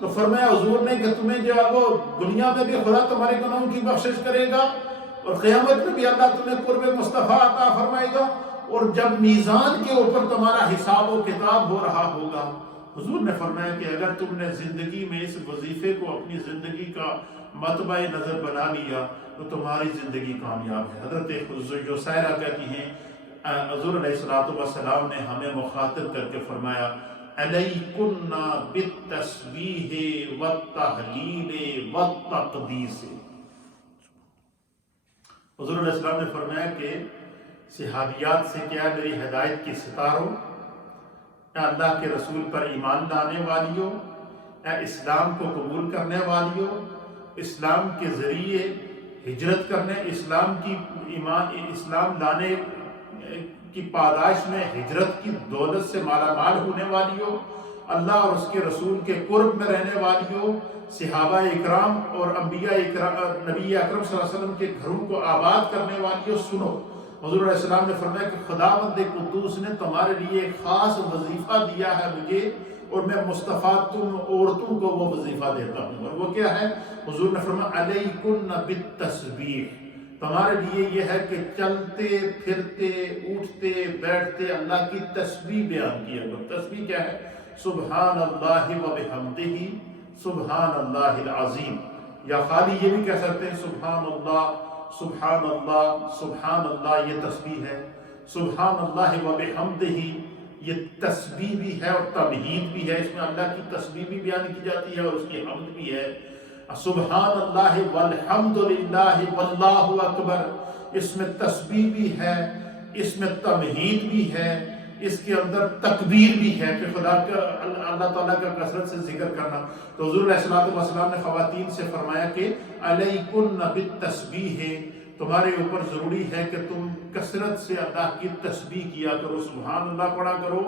تو فرمایا حضور نے کہ تمہیں جو ہے وہ دنیا میں بھی خدا تمہارے گناہوں کی بخشش کرے گا، اور قیامت میں بھی اللہ تمہیں قرب مصطفیٰ عطا فرمائے گا، اور جب میزان کے اوپر تمہارا حساب و کتاب ہو رہا ہوگا، حضور نے فرمایا کہ اگر تم نے زندگی میں اس وظیفے کو اپنی زندگی کا مطبع نظر بنا لیا تو تمہاری زندگی کامیاب ہے۔ حضرت یسائرہ کہتی ہیں حضور علیہ السلام نے ہمیں مخاطب کر کے فرمایا علیکن بالتسبیح والتہلیل والتقدیس۔ حضور علیہ السلام نے فرمایا کہ صحابیات سے کیا میری ہدایت کی ستاروں، اے اللہ کے رسول پر ایمان لانے والیوں، اے اسلام کو قبول کرنے والیوں، اسلام کے ذریعے ہجرت کرنے، اسلام لانے کی پاداش میں ہجرت کی دولت سے مالا مال ہونے والیوں، اللہ اور اس کے رسول کے قرب میں رہنے والیوں، صحابہ اکرام اور انبیاء اکرام، نبی اکرم صلی اللہ علیہ وسلم کے گھروں کو آباد کرنے والیوں، سنو۔ حضور علیہ السلام نے فرمایا کہ خداوند قدوس نے تمہارے لیے ایک خاص وظیفہ دیا ہے مجھے، اور میں مصطفیٰ تم عورتوں کو وہ وظیفہ دیتا ہوں، اور وہ کیا ہے؟ حضور نے فرمایا علیکن بالتسبیح، تمہارے لیے یہ ہے کہ چلتے پھرتے اٹھتے بیٹھتے اللہ کی تسبیح بیان کیا کرو۔ تسبیح کیا ہے؟ سبحان اللہ و بحمدہ سبحان اللہ العظیم، یا خالی یہ بھی کہہ سکتے ہیں سبحان اللہ سبحان اللہ سبحان اللہ، یہ تسبیح ہے۔ سبحان اللہ و بحمدہ یہ تسبیح بھی ہے اور تمہید بھی ہے، اس میں اللہ کی تسبیح بھی بیان کی جاتی ہے اور اس کی حمد بھی ہے۔ سبحان اللہ والحمد للہ واللہ اکبر، اس میں تسبیح بھی ہے، اس میں تمہید بھی ہے، اس کے اندر تکبیر بھی ہے کہ خدا کا اللہ تعالیٰ کا کثرت سے ذکر کرنا. تو حضور علیہ الصلوۃ والسلام نے خواتین سے فرمایا کہ علیکن بالتسبیح، تمہارے اوپر ضروری ہے کہ تم کثرت سے اللہ کی تسبیح کیا کرو، سبحان اللہ پڑھا کرو،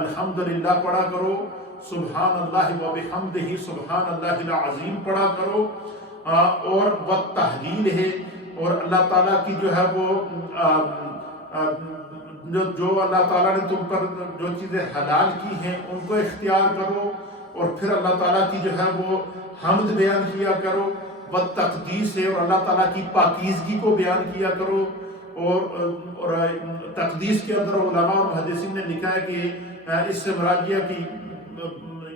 الحمدللہ پڑھا کرو، سبحان اللہ و بحمدہ سبحان اللہ العظیم پڑھا کرو، اور والتحلیل ہے، اور اللہ تعالیٰ کی جو ہے وہ جو اللہ تعالیٰ نے تم پر جو چیزیں حلال کی ہیں ان کو اختیار کرو، اور پھر اللہ تعالیٰ کی جو ہے وہ حمد بیان کیا کرو، والتقدیس ہے، اور اللہ تعالیٰ کی پاکیزگی کو بیان کیا کرو. اور تقدیس کے اندر علماء اور محدثین نے لکھا ہے کہ اس سے مراد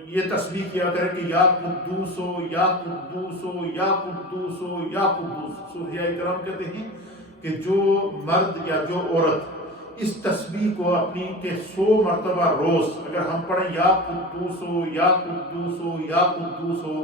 یہ تسبیح کیا کرے کہ یا قدوس ہو یا قدوس ہو یا قدوس ہو یا قدوس. صوفیاء کرام کہتے ہیں کہ جو مرد یا جو عورت اس تسبیح کو اپنی کہ 100 مرتبہ روز اگر ہم پڑھیں یا قدوس ہو یا قدوس ہو یا قدوس ہو،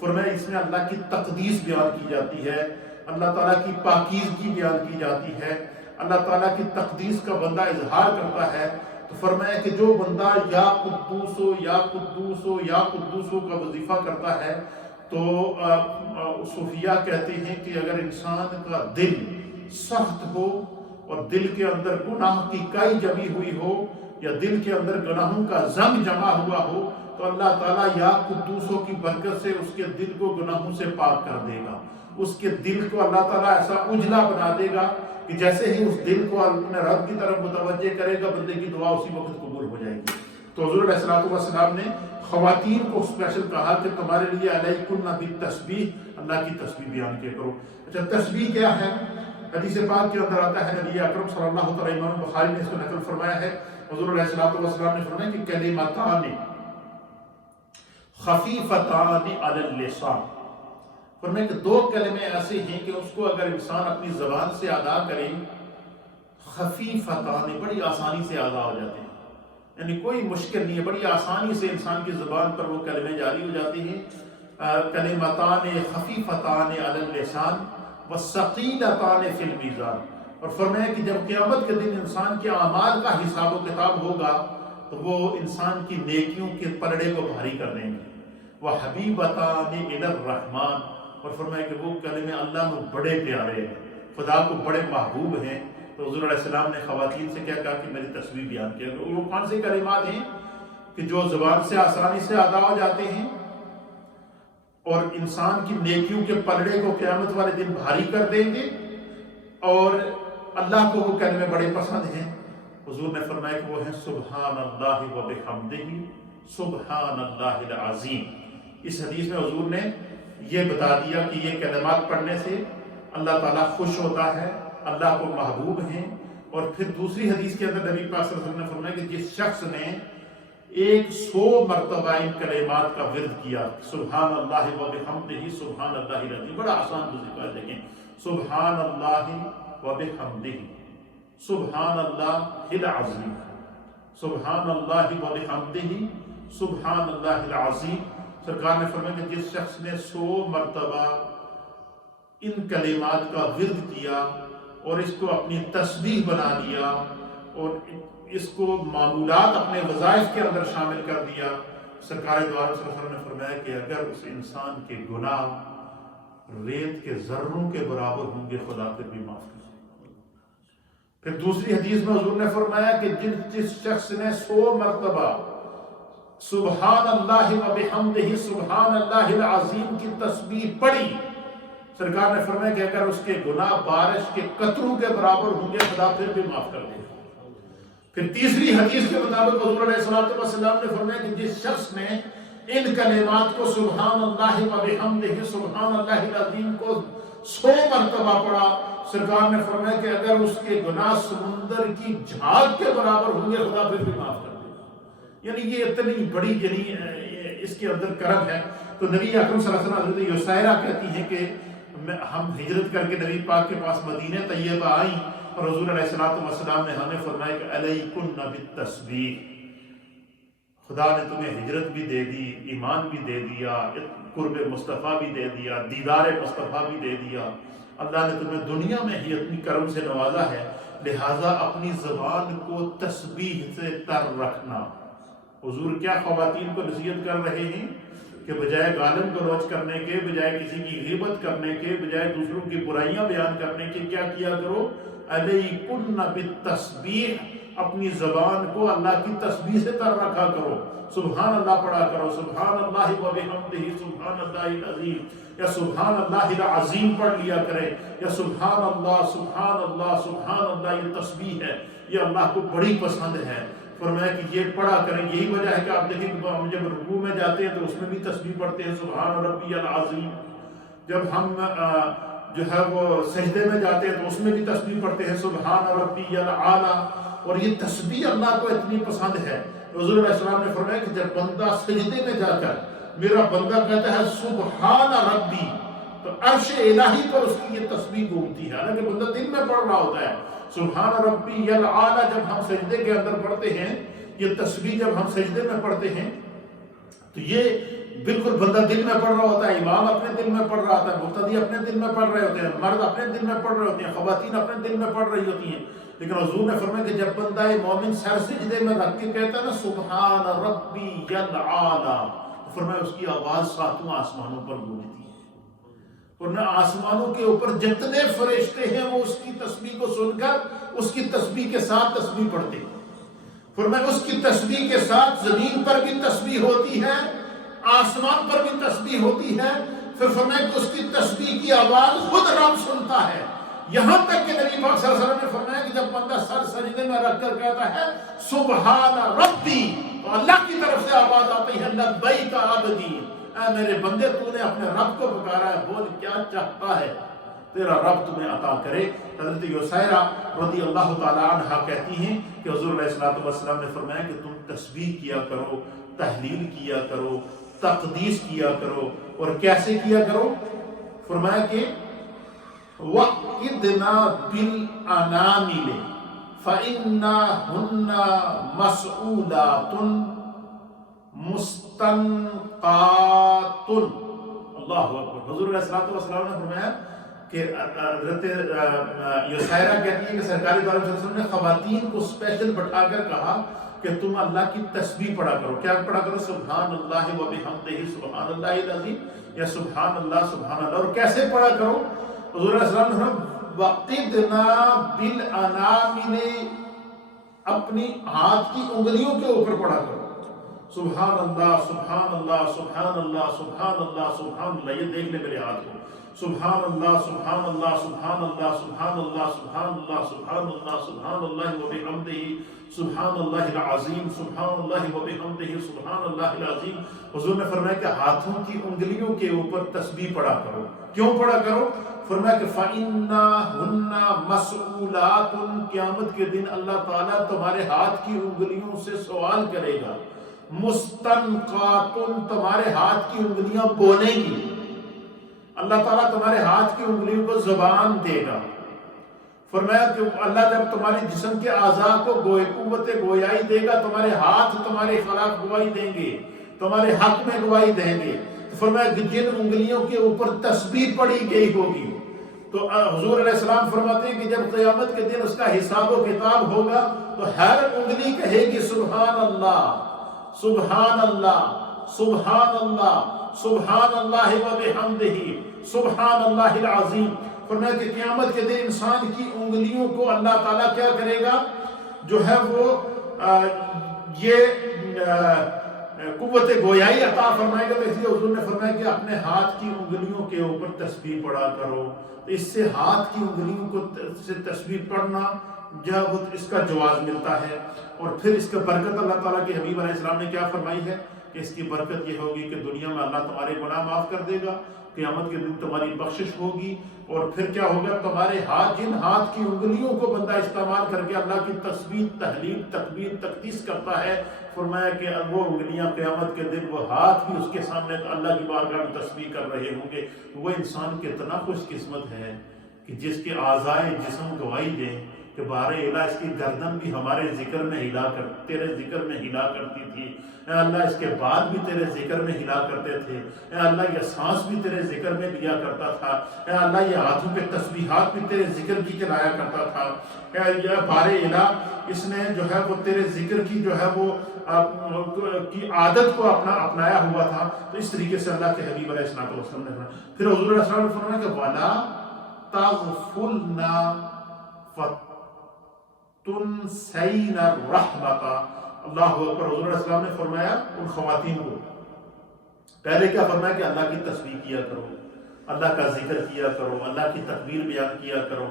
فرمایا اس میں اللہ کی تقدیس بیان کی جاتی ہے، اللہ تعالیٰ کی پاکیزگی بیان کی جاتی ہے، اللہ تعالیٰ کی تقدیس کا بندہ اظہار کرتا ہے. تو فرمایا کہ جو بندہ یا قدوس ہو یا قدوس ہو یا قدوس ہو کا وظیفہ کرتا ہے تو صوفیاء کہتے ہیں کہ اگر انسان کا دل سخت ہو اور دل کے اندر گناہ کی کائی جمی ہوئی ہو یا دل کے اندر گناہوں کا زنگ جمع ہوا ہو تو اللہ تعالیٰ یا قدوسوں کی برکت سے اس کے دل کو گناہوں سے پاک کر دے گا. اس کے دل کو اللہ تعالیٰ ایسا اجلا بنا دے گا کہ جیسے ہی اس دل کو اپنے رب کی طرف متوجہ کرے گا بندے کی دعا اسی وقت قبول ہو جائے گی. تو حضور علیہ الصلوۃ والسلام نے خواتین کو اسپیشل کہا کہ تمہارے لیے علیکن بالتسبیح، اللہ کی تسبیح بیان کیا کرو. اچھا تسبیح کیا ہے؟ حدیث پاک کے اندر آتا ہے، نبی اکرم صلی اللہ علیہ وسلم، امام بخاری نے اس کو نقل فرمایا ہے، حضور علیہ الصلوۃ والسلام نے فرمایا کہ کلمتان خفیفتان علی اللسان، فرمایا کہ 2 کلمے ایسے ہیں کہ اس کو اگر انسان اپنی زبان سے ادا کرے، خفیفتان، بڑی آسانی سے ادا ہو جاتے ہیں، یعنی کوئی مشکل نہیں ہے، بڑی آسانی سے انسان کی زبان پر وہ کلمے جاری ہو جاتے ہیں. کلمتان خفیفتان علی اللسان وثقیلتان فی المیزان. اور فرمایا کہ جب قیامت کے دن انسان کے اعمال کا حساب و کتاب ہوگا تو وہ انسان کی نیکیوں کے پلڑے کو بھاری کر دیں گے. وحبیبتان الی الرحمن، اور فرمایا کہ وہ کلمے اللہ میں بڑے پیارے ہیں، خدا کو بڑے محبوب ہیں. تو حضور علیہ السلام نے خواتین سے کیا کہا کہ میری تسبیح بیان کیا. وہ کون سے کلمات ہیں کہ جو زبان سے آسانی سے ادا ہو جاتے ہیں اور انسان کی نیکیوں کے پلڑے کو قیامت والے دن بھاری کر دیں گے، اور اللہ کو وہ کلمے بڑے پسند ہیں. حضور نے فرمایا کہ وہ ہیں سبحان اللہ و بحمدہ سبحان اللہ العظیم. اس حدیث میں حضور نے یہ بتا دیا کہ یہ کلمات پڑھنے سے اللہ تعالیٰ خوش ہوتا ہے، اللہ کو محبوب ہیں. اور پھر دوسری حدیث کے اندر نبی پاک صلی اللہ علیہ وسلم نے فرمایا کہ جس شخص نے 100 مرتبہ ان کلمات کا ورد کیا، سبحان اللہ و بحمدہ سبحان اللہ العظیم، بڑا آسان وظیفہ ہے، دیکھیں سبحان اللہ و بحمدہ سبحان اللہ العظیم، سبحان اللہ و بحمدہ سبحان اللہ العظیم. سرکار نے فرمایا کہ جس شخص نے 100 مرتبہ ان کلمات کا ورد کیا اور اس کو اپنی تسبیح بنا لیا اور اس کو معمولات اپنے وظائف کے اندر شامل کر دیا، سرکار دو عالم صلی اللہ علیہ وسلم نے فرمایا کہ اگر اس انسان کے گناہ ریت کے ذروں کے برابر ہوں گے خدا پھر بھی معاف کر دے. پھر دوسری حدیث میں حضور نے فرمایا کہ جس شخص نے 100 مرتبہ سبحان اللہ و بحمدہ سبحان اللہ العظیم کی تسبیح پڑھی، سرکار نے فرمایا کہ اگر اس کے گناہ بارش کے قطروں کے برابر ہوں گے خدا پھر بھی معاف کر دے. پھر تیسری حدیث کے مطابق حضور علیہ الصلوۃ والسلام نے فرمایا کہ جس شخص نے ان کلمات کو سبحان اللہ و بحمدہ سبحان اللہ العظیم کو 100 مرتبہ پڑھا، سرکار نے فرمایا کہ اگر اس کے گناہ سمندر کی جھاگ کے برابر ہوں گے خدا پھر بھی معاف کر دے گا. یعنی یہ اتنی بڑی اس کے اندر کرم ہے. تو نبی اکرم صلی اللہ علیہ وسلم حضرت یسیرہ کہتی ہیں کہ ہم ہجرت کر کے نبی پاک کے پاس مدینہ طیبہ آئیں اور حضور علیہ الصلوۃ والسلام نے ہمیں فرمایا کہ علیکن بالتسبیح، خدا نے تمہیں ہجرت بھی دے دی، ایمان بھی دے دیا، قرب مصطفیٰ بھی دے دیا، دیدار مصطفیٰ بھی دے دیا، اللہ نے تمہیں دنیا میں ہی اپنی کرم سے نوازا ہے، لہٰذا اپنی زبان کو تسبیح سے تر رکھنا۔ حضور کیا خواتین کو نصیحت کر رہے ہیں کہ بجائے گالم گلوچ کرنے کے، بجائے کسی کی غیبت کرنے کے، بجائے دوسروں کی برائیاں بیان کرنے کے کیا کیا کرو؟ علیکن بالتسبیح، اپنی زبان کو اللہ کی تسبیح سے تر رکھا کرو، سبحان اللہ پڑھا کرو، سبحان اللہ و بحمدہ سبحان اللہ العظیم، یا سبحان اللہ العظیم پڑھ لیا کرے، یا سبحان اللہ سبحان اللہ سبحان اللہ، یہ تسبیح ہے، یہ اللہ کو بڑی پسند ہے۔ فرمایا کہ یہ پڑھا کریں۔ یہی وجہ ہے کہ آپ دیکھیں کہ ہم جب رکوع میں جاتے ہیں تو اس میں بھی تسبیح پڑھتے ہیں، سبحان ربی العظیم۔ جب ہم جو ہے وہ سجدے میں جاتے ہیں تو اس میں بھی تسبیح پڑھتے ہیں، سبحان ربی الاعلیٰ۔ اور یہ تسبیح اللہ کو اتنی پسند ہے، حضور علیہ السلام نے فرمایا کہ جب بندہ سجدے میں جا کر میرا بندہ کہتا ہے سبحان ربی، تو عرش الہی پر اس کی یہ تسبیح گھومتی ہے، حالانکہ بندہ دل میں پڑھ رہا ہوتا ہے سبحان ربی الاعلیٰ۔ جب ہم سجدے کے اندر پڑھتے ہیں یہ تسبیح، جب ہم سجدے میں پڑھتے ہیں تو یہ بالکل بندہ دل میں پڑھ رہا ہوتا ہے، امام اپنے دل میں پڑھ رہا ہوتا ہے، مقتدی اپنے دل میں پڑھ رہے ہوتے ہیں، مرد اپنے دل میں پڑھ رہے ہوتے ہیں، خواتین اپنے دل میں پڑھ رہی ہوتی ہیں۔ لیکن حضور نے فرمایا کہ جب بندہ مومن سر سجدے میں رکھ کے کہتا ہے نا سبحان ربی الاعلیٰ، فرمایا اس کی آواز ساتواں آسمانوں پر گونجتی ہے، اور آسمانوں کے اوپر جتنے فرشتے ہیں وہ اس کی تسبیح کو سن کر اس کی تسبیح کے ساتھ تسبیح پڑھتے ہیں۔ فرمایا اس کی تسبیح کے ساتھ زمین پر بھی تسبیح ہوتی ہے، آسمان پر بھی تسبیح ہوتی ہے۔ پھر فرمایا کہ اس کی تسبیح کی آواز خود رب سنتا ہے، یہاں تک کہ نبی پاک صلی اللہ علیہ وسلم نے فرمایا کہ جب بندہ سر سجدے میں رکھ کر کہتا ہے سبحان ربی، تو اللہ کی طرف سے آواز آتی ہے لبیک عبدی، اے میرے بندے تو نے اپنے رب کو پکارا ہے، بول کیا چاہتا ہے تیرا رب تمہیں عطا کرے۔ حضرت یسیرہ رضی اللہ تعالی عنہ کہتی ہیں کہ حضور علیہ السلام نے فرمایا کہ تم تسبیح کیا کرو، تحلیل کیا کرو، تقدیس کیا کرو، اور کیسے کیا کرو؟ فرمایا کہ وَقِدْنَا بِالْأَنَامِلِ فَإِنَّهُنَّ مَسْئُولَاتٌ مُسْتَنْقَاتٌ۔ اللہ اکبر۔ حضور علیہ السلام نے فرمایا کہ حضرت یسیرہ کہتی ہے کہ سرکاری دور صلی اللہ علیہ وسلم نے خواتین کو اسپیشل بٹھا کر کہا کہ تم اللہ کی تسبیح پڑھا کرو۔ کیا پڑھا کرو؟ سبحان اللہ و بحمدہ سبحان اللہ العظیم، یا سبحان اللہ سبحان اللہ۔ اور کیسے پڑھا کرو؟ حضور علیہ السلام نے فرمایا وَقِدْنَا بِالْأَنَامِلِ، اپنی ہاتھ کی انگلیوں کے اوپر پڑھا کرو، سبحان اللہ سبحان اللہ سبحان اللہ سبحان اللہ سبحان اللہ۔ یہ دیکھ لے میرے ہاتھ کو، سبحان اللہ سبحان اللہ سبحان اللہ سبحان اللہ سبحان اللہ سبحان اللہ سبحان اللہ و بحمدہ سبحان اللہ العظیم سبحان اللہ و بحمدہ سبحان اللہ العظیم۔ حضور نے فرمایا کہ ہاتھوں کی انگلیوں کے اوپر تسبیح پڑھا کرو۔ کیوں پڑھا کرو؟ فرمایا کہ فَإِنَّهُنَّ مَسْئُولَاتٌ، قیامت کے دن اللہ تعالیٰ تمہارے ہاتھ کی انگلیوں سے سوال کرے گا، مُسْتَنْقَاتٌ، تمہارے ہاتھ کی انگلیاں بولیں گی، اللہ تعالیٰ تمہارے ہاتھ کی انگلیوں کو زبان دے گا۔ فرمایا کہ اللہ جب تمہارے جسم کے اعضاء کو قوت گویائی دے گا، تمہارے ہاتھ تمہارے خلاف گواہی دیں گے، تمہارے حق میں گواہی دیں گے۔ فرمایا کہ جن انگلیوں کے اوپر تسبیح پڑھی گئی ہوگی، تو حضور علیہ السلام فرماتے ہیں کہ جب قیامت کے دن اس کا حساب و کتاب ہوگا تو ہر انگلی کہے گی سبحان اللہ سبحان اللہ سبحان اللہ سبحان اللہ و بحمدہ سبحان اللہ العظیم۔ فرمایا کہ قیامت کے دن انسان کی انگلیوں کو اللہ تعالیٰ کیا کرے گا؟ جو ہے وہ یہ قوت گویائی عطا فرمائے گا۔ تو اس لیے حضور نے فرمایا کہ اپنے ہاتھ کی انگلیوں کے اوپر تسبیح پڑھا کرو۔ تو اس سے ہاتھ کی انگلیوں کو سے تسبیح پڑھنا جب اس کا جواز ملتا ہے، اور پھر اس کا برکت اللہ تعالیٰ کے حبیب علیہ السلام نے کیا فرمائی ہے کہ اس کی برکت یہ ہوگی کہ دنیا میں اللہ تمہارے گناہ معاف کر دے گا، قیامت کے دن تمہاری بخشش ہوگی، اور پھر کیا ہوگا؟ تمہارے ہاتھ، جن ہاتھ کی انگلیوں کو بندہ استعمال کر کے اللہ کی تسبیح تحلیل تکبیر تقدیس کرتا ہے، فرمایا کہ وہ انگلیاں قیامت کے دن، وہ ہاتھ بھی اس کے سامنے اللہ کی بارگاہ میں تسبیح کر رہے ہوں گے۔ وہ انسان کتنا خوش قسمت ہے کہ جس کے اعضائے جسم گواہی دیں کہ بہر الہ اس کی گردن بھی ہمارے ذکر میں تیرے ذکر میں ہلا کرتی تھی، اے اللہ اس کے بال بھی تیرے ذکر میں ہلا کرتے تھے، اے اللہ یہ سانس بھی تیرے ذکر میں لیا کرتا تھا، اے اللہ یہ ہاتھوں کے تسبیحات بھی تیرے ذکر کی چلایا کرتا تھا، اے بہر الہ اس نے جو ہے وہ تیرے ذکر کی جو ہے وہ کی عادت کو اپنایا ہوا تھا۔ تو اس طریقے سے اللہ کے حبیب علیہ الصلوۃ والسلام نے فرمایا، پھر حضور علیہ السلام نے فرمایا کہ وَلَا تَغْفُلْنَا تنسین الرحمۃ۔ اللہ اکبر۔ حضور علیہ السلام نے فرمایا ان خواتین کو پہلے کیا فرمایا کہ اللہ کی تسبیح کیا کرو، اللہ کا ذکر کیا کرو، اللہ کی تکبیر بیان کیا کرو،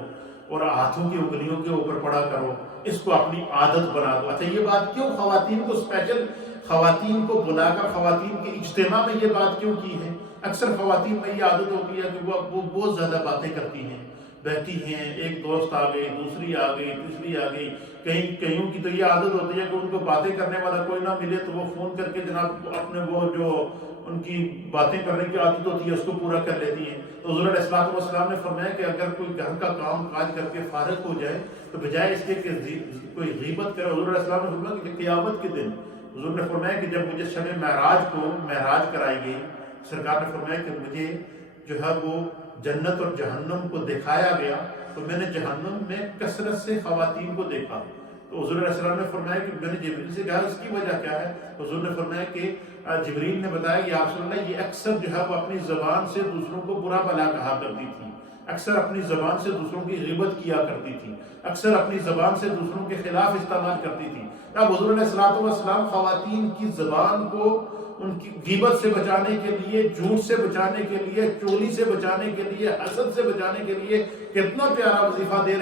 اور ہاتھوں کی انگلیوں کے اوپر پڑا کرو، اس کو اپنی عادت بنا دو۔ اچھا یہ بات کیوں خواتین کو اسپیشل، خواتین کو بلا کر خواتین کے اجتماع میں یہ بات کیوں کی ہے؟ اکثر خواتین میں یہ عادت ہوتی ہے کہ وہ بہت زیادہ باتیں کرتی ہیں، بیٹھی ہیں، ایک دوست آ گئی، دوسری آ گئی، تیسری آ گئی، کئیوں کی تو یہ عادت ہوتی ہے کہ ان کو باتیں کرنے والا کوئی نہ ملے تو وہ فون کر کے جناب اپنے وہ جو ان کی باتیں کرنے کی عادت ہوتی ہے اس کو پورا کر لیتی ہیں۔ تو حضور علیہ الصلوۃ والسلام نے فرمایا کہ اگر کوئی گھر کا کام کاج کر کے فارغ ہو جائے تو بجائے اس کے کہ کوئی غیبت کرے، حضور علیہ السلام نے فرمایا کہ قیامت کے دن حضور نے فرمایا کہ جب مجھے شب معراج کرائی گئی، سرکار نے فرمایا کہ مجھے جو ہے وہ جنت اور جہنم کو دکھایا گیا تو میں نے جہنم میں کثرت سے خواتین کو دیکھا۔ تو حضور علیہ السلام نے فرمایا کہ میں نے جبریل سے کہا اس کی وجہ کیا ہے؟ حضور نے فرمایا کہ جبریل نے بتایا کہ یا رسول اللہ یہ اکثر جو ہے وہ اپنی زبان سے دوسروں کو برا بھلا کہا کرتی تھی، اکثر اپنی زبان سے دوسروں کی غیبت کیا کرتی تھی، اکثر اپنی زبان سے دوسروں کے خلاف استعمال کرتی تھی۔ اب حضور علیہ الصلوۃ والسلام خواتین کی زبان کو ان کی غیبت سے بچانے کے لیے، جھوٹ سے بچانے کے لیے، چوری سے بچانے کے لیے، حسد سے بچانے کے لیے کتنا پیارا وظیفہ دے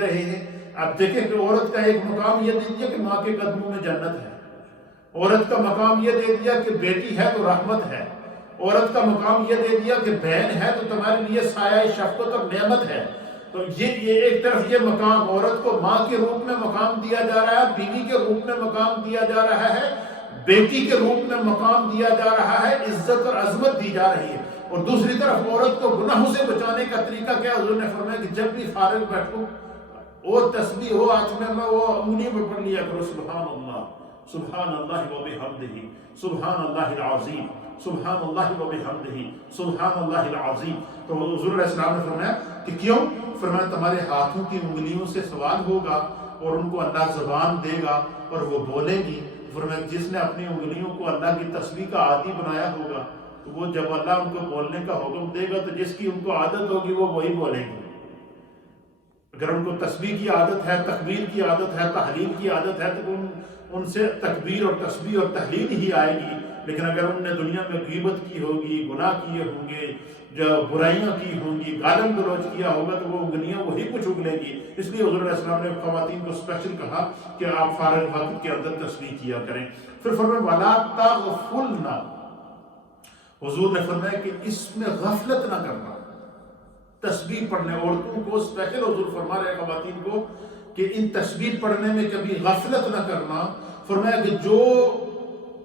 رہے ہیں۔ اب دیکھیں کہ عورت کا ایک مقام یہ دے دیا کہ ماں کے قدموں میں جنت ہے، عورت کا مقام یہ دے دیا کہ بیٹی ہے تو رحمت ہے، عورت کا مقام یہ دے دیا کہ بہن ہے تو تمہارے لیے سایہ شفقت اور نعمت ہے۔ تو یہ ایک طرف یہ مقام عورت کو ماں کے روپ میں مقام دیا جا رہا ہے، بیوی کے روپ میں مقام دیا جا رہا ہے، بیٹی کے روپ میں مقام دیا جا رہا ہے، عزت اور عظمت دی جا رہی ہے۔ اور دوسری طرف عورت کو گناہوں سے بچانے کا طریقہ کیا؟ حضور نے فرمایا کہ جب بھی فارغ بیٹھو اور تسبیح ہو ہاتھ میں وہ انگلی میں پڑھ لیا کرو، سبحان اللہ، سبحان اللہ و بحمدہ، سبحان اللہ العظیم، سبحان اللہ و بحمدہ، سبحان اللہ العظیم۔ تو حضور علیہ السلام نے فرمایا کہ کیوں؟ فرمایا تمہارے ہاتھوں کی انگلیوں سے سوال ہوگا اور ان کو اللہ زبان دے گا اور وہ بولے گی۔ فرمایا جس نے اپنی انگلیوں کو اللہ کی تسبیح کا عادی بنایا ہوگا تو وہ جب اللہ ان کو بولنے کا حکم دے گا تو جس کی ان کو عادت ہوگی وہ وہی بولیں گے۔ اگر ان کو تسبیح کی عادت ہے، تکبیر کی عادت ہے، تحلیل کی عادت ہے تو ان سے تکبیر اور تسبیح اور تحلیل ہی آئے گی۔ لیکن اگر ان نے دنیا میں غیبت کی ہوگی، گناہ کیے ہوں گے، جو برائیاں کی ہوں گی، گالم گلوچ کیا ہوگا تو وہ انگلیاں وہی کچھ اگلیں گی۔ اس لیے حضور علیہ السلام نے خواتین کو اسپیشل کہا کہ آپ فارغ وقت کے اندر تسبیح کیا کریں۔ پھر فرمایا وَلَا تَغْفُلْنَا، حضور نے فرمایا کہ اس میں غفلت نہ کرنا۔ تسبیح پڑھنے عورتوں کو اسپیشل حضور فرما رہے خواتین کو کہ ان تسبیح پڑھنے میں کبھی غفلت نہ کرنا۔ فرمایا کہ جو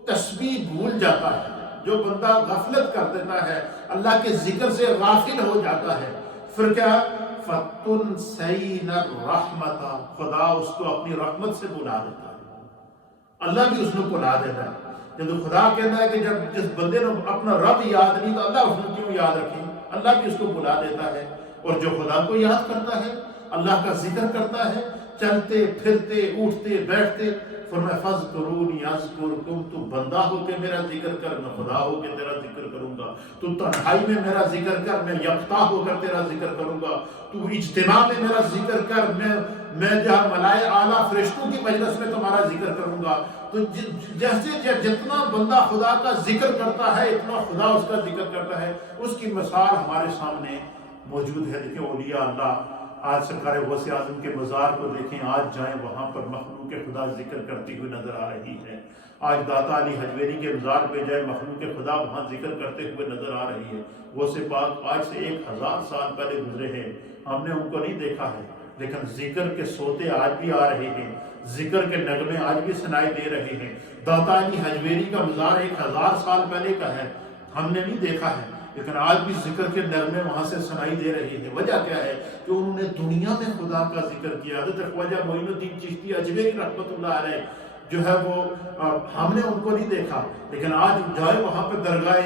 تسبیح بھول جاتا ہے، جو بندہ غفلت کر دیتا ہے، اللہ کے ذکر سے غافل ہو جاتا ہے، پھر کیا؟ فَتُنْسَيْنَ الرَّحْمَةَ، خدا اس کو اپنی رحمت سے بلا دیتا ہے، اللہ بھی اس کو بلا دیتا ہے۔ جب خدا کہتا ہے کہ جب جس بندے نے اپنا رب یاد نہیں تو اللہ اس کو کیوں یاد رکھے؟ اللہ بھی اس کو بلا دیتا ہے۔ اور جو خدا کو یاد کرتا ہے، اللہ کا ذکر کرتا ہے، چلتے پھرتے اٹھتے بیٹھتے، فرمایا فَاذْكُرُونِي أَذْكُرْكُمْ، تو بندہ ہو کے میرا ذکر کر، میں خدا ہو کے تیرا ذکر کروں گا۔ تو تنہائی میں میرا ذکر کر، میں یکتا ہو کر تیرا ذکر کروں گا۔ تو اجتماع میں میرا ذکر کر، میں جہاں ملائے اعلیٰ فرشتوں کی مجلس میں تمہارا ذکر کروں گا۔ تو جیسے جتنا بندہ خدا کا ذکر کرتا ہے اتنا خدا اس کا ذکر کرتا ہے۔ اس کی مثال ہمارے سامنے موجود ہے۔ دیکھیں اولیاء اللہ، آج سرکار غوث اعظم کے مزار کو دیکھیں، آج جائیں وہاں پر مخلوق خدا ذکر کرتی ہوئی نظر آ رہی ہے۔ آج داتا علی حجویری کے مزار پہ جائیں، مخلوق خدا وہاں ذکر کرتے ہوئے نظر آ رہی ہے۔ غوث پاک آج سے 1000 سال پہلے گزرے ہیں، ہم نے ان کو نہیں دیکھا ہے، لیکن ذکر کے سوتے آج بھی آ رہے ہیں، ذکر کے نغمے آج بھی سنائی دے رہے ہیں۔ داتا علی حجویری کا مزار 1000 سال پہلے کا ہے، ہم نے نہیں دیکھا ہے۔ لیکن آج بھی ذکر کے نغمے وہاں سے سنائی دے رہے ہیں۔ وجہ کیا ہے کہ انہوں نے دنیا میں خدا کا ذکر کیا۔ حضرت خواجہ معین الدین چشتی اجمیری رحمۃ اللہ علیہ جو ہے وہ ہم نے ان کو نہیں دیکھا، لیکن آج جائے وہاں پہ درگاہ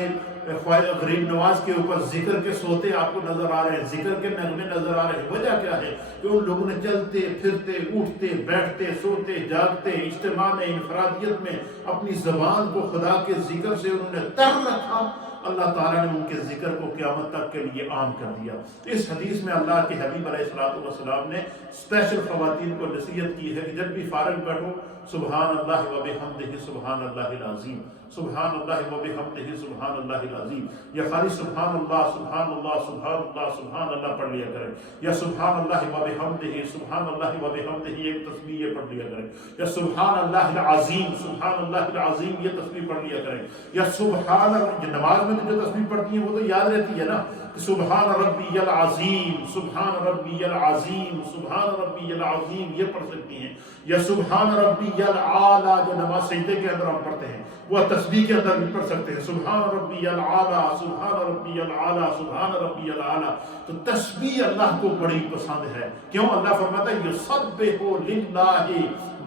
خواجہ غریب نواز کے اوپر ذکر کے سوتے آپ کو نظر آ رہے ہیں، ذکر کے نغمے نظر آ رہے ہیں۔ وجہ کیا ہے کہ ان لوگوں نے چلتے پھرتے اٹھتے بیٹھتے سوتے جاگتے اجتماع میں انفرادیت میں اپنی زبان کو خدا کے ذکر سے انہوں نے تر رکھا۔ اللہ تعالیٰ نے ان کے ذکر کو قیامت تک کے لیے عام کر دیا۔ اس حدیث میں اللہ کے حبیب علیہ السلام نے اسپیشل خواتین کو نصیحت کی ہے کہ جب بھی فارغ بیٹھو سبحان اللہ و بحمدہ سبحان اللہ العظیم، سبحان اللہ و بحمدہ سبحان اللہ العظیم، یا خالی سبحان اللہ سبحان اللہ سبحان اللہ سبحان اللہ پڑھ لیا کریں، یا سبحان اللہ و بحمدہ سبحان اللہ و بحمدہ ایک تسبیح یہ پڑھ لیا کریں، یا سبحان اللہ العظیم سبحان اللہ العظیم یہ تسبیح پڑھ لیا کریں، یا سبحان نماز میں جو تسبیح پڑھتی ہیں وہ تو یاد رہتی ہے نا، سبحان ربی العظیم سبحان ربی العظیم سبحان ربی العظیم یہ پڑھ سکتی ہیں، یا سبحان ربی العالی جو نماز سجدے کے اندر ہم پڑھتے ہیں وہ تسبیح کے اندر بھی پڑھ سکتے ہیں، سبحان ربی العالی سبحان ربی العالی سبحان ربی العالی۔ تو تسبیح اللہ کو بڑی پسند ہے۔ کیوں؟ اللہ فرماتا ہے یسبح للہ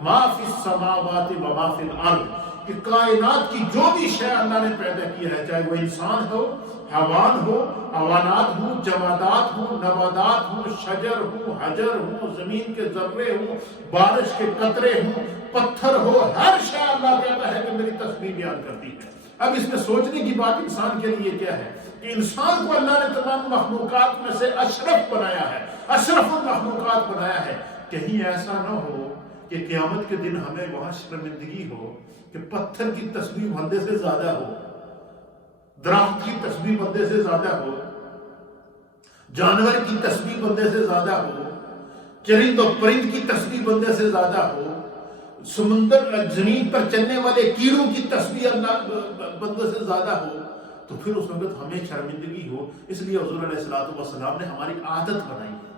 ما فی السماوات و ما فی الارض، کہ کائنات کی جو بھی شے اللہ نے پیدا کیا ہے، چاہے وہ انسان ہو، حیوان ہو، حیوانات ہوں، جمادات ہوں، نباتات ہوں، شجر ہوں، حجر ہوں، زمین کے ذرے ہوں، بارش کے قطرے ہوں، پتھر ہو، ہر شے اللہ کہتا ہے کہ میری تسبیح بیان کرتی ہے۔ اب اس میں سوچنے کی بات انسان کے لیے کیا ہے کہ انسان کو اللہ نے تمام مخلوقات میں سے اشرف بنایا ہے، اشرف المخلوقات بنایا ہے۔ کہیں ایسا نہ ہو کہ قیامت کے دن ہمیں وہاں شرمندگی ہو کہ پتھر کی تسبیح بندے سے زیادہ ہو، درخت کی تسبیح بندے سے زیادہ ہو، جانور کی تسبیح بندے سے زیادہ ہو، چرند و پرند کی تسبیح بندے سے زیادہ ہو، سمندر زمین پر چلنے والے کیڑوں کی تسبیح اللہ بندے سے زیادہ ہو، تو پھر اس وقت ہمیں شرمندگی ہو۔ اس لیے حضور علیہ السلام نے ہماری عادت بنائی ہے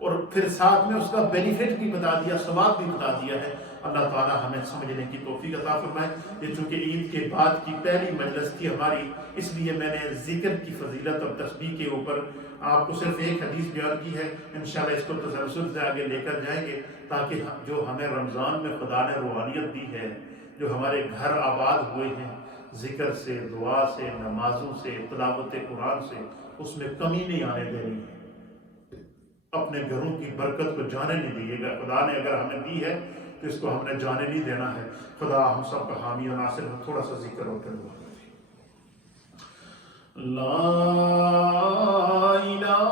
اور پھر ساتھ میں اس کا بینیفٹ بھی بتا دیا، ثواب بھی بتا دیا ہے۔ اللہ تعالیٰ ہمیں سمجھنے کی توفیق عطا فرمائے۔ یہ چونکہ عید کے بعد کی پہلی مجلس تھی ہماری، اس لیے میں نے ذکر کی فضیلت اور تسبیح کے اوپر آپ کو صرف ایک حدیث بیان کی ہے۔ انشاءاللہ اس کو تسلسل سے آگے لے کر جائیں گے تاکہ جو ہمیں رمضان میں خدا نے روحانیت دی ہے، جو ہمارے گھر آباد ہوئے ہیں ذکر سے، دعا سے، نمازوں سے، تلاوت قرآن سے، اس میں کمی نہیں آنے دینی ہے۔ اپنے گھروں کی برکت کو جانے نہیں دیے گا۔ خدا نے اگر ہمیں دی ہے تو اس کو ہم نے جانے نہیں دینا ہے۔ خدا ہم سب کا حامی و ناصر ہو۔ تھوڑا سا ذکر اور کروا لا الہ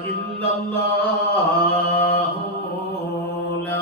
الا اللہ، لا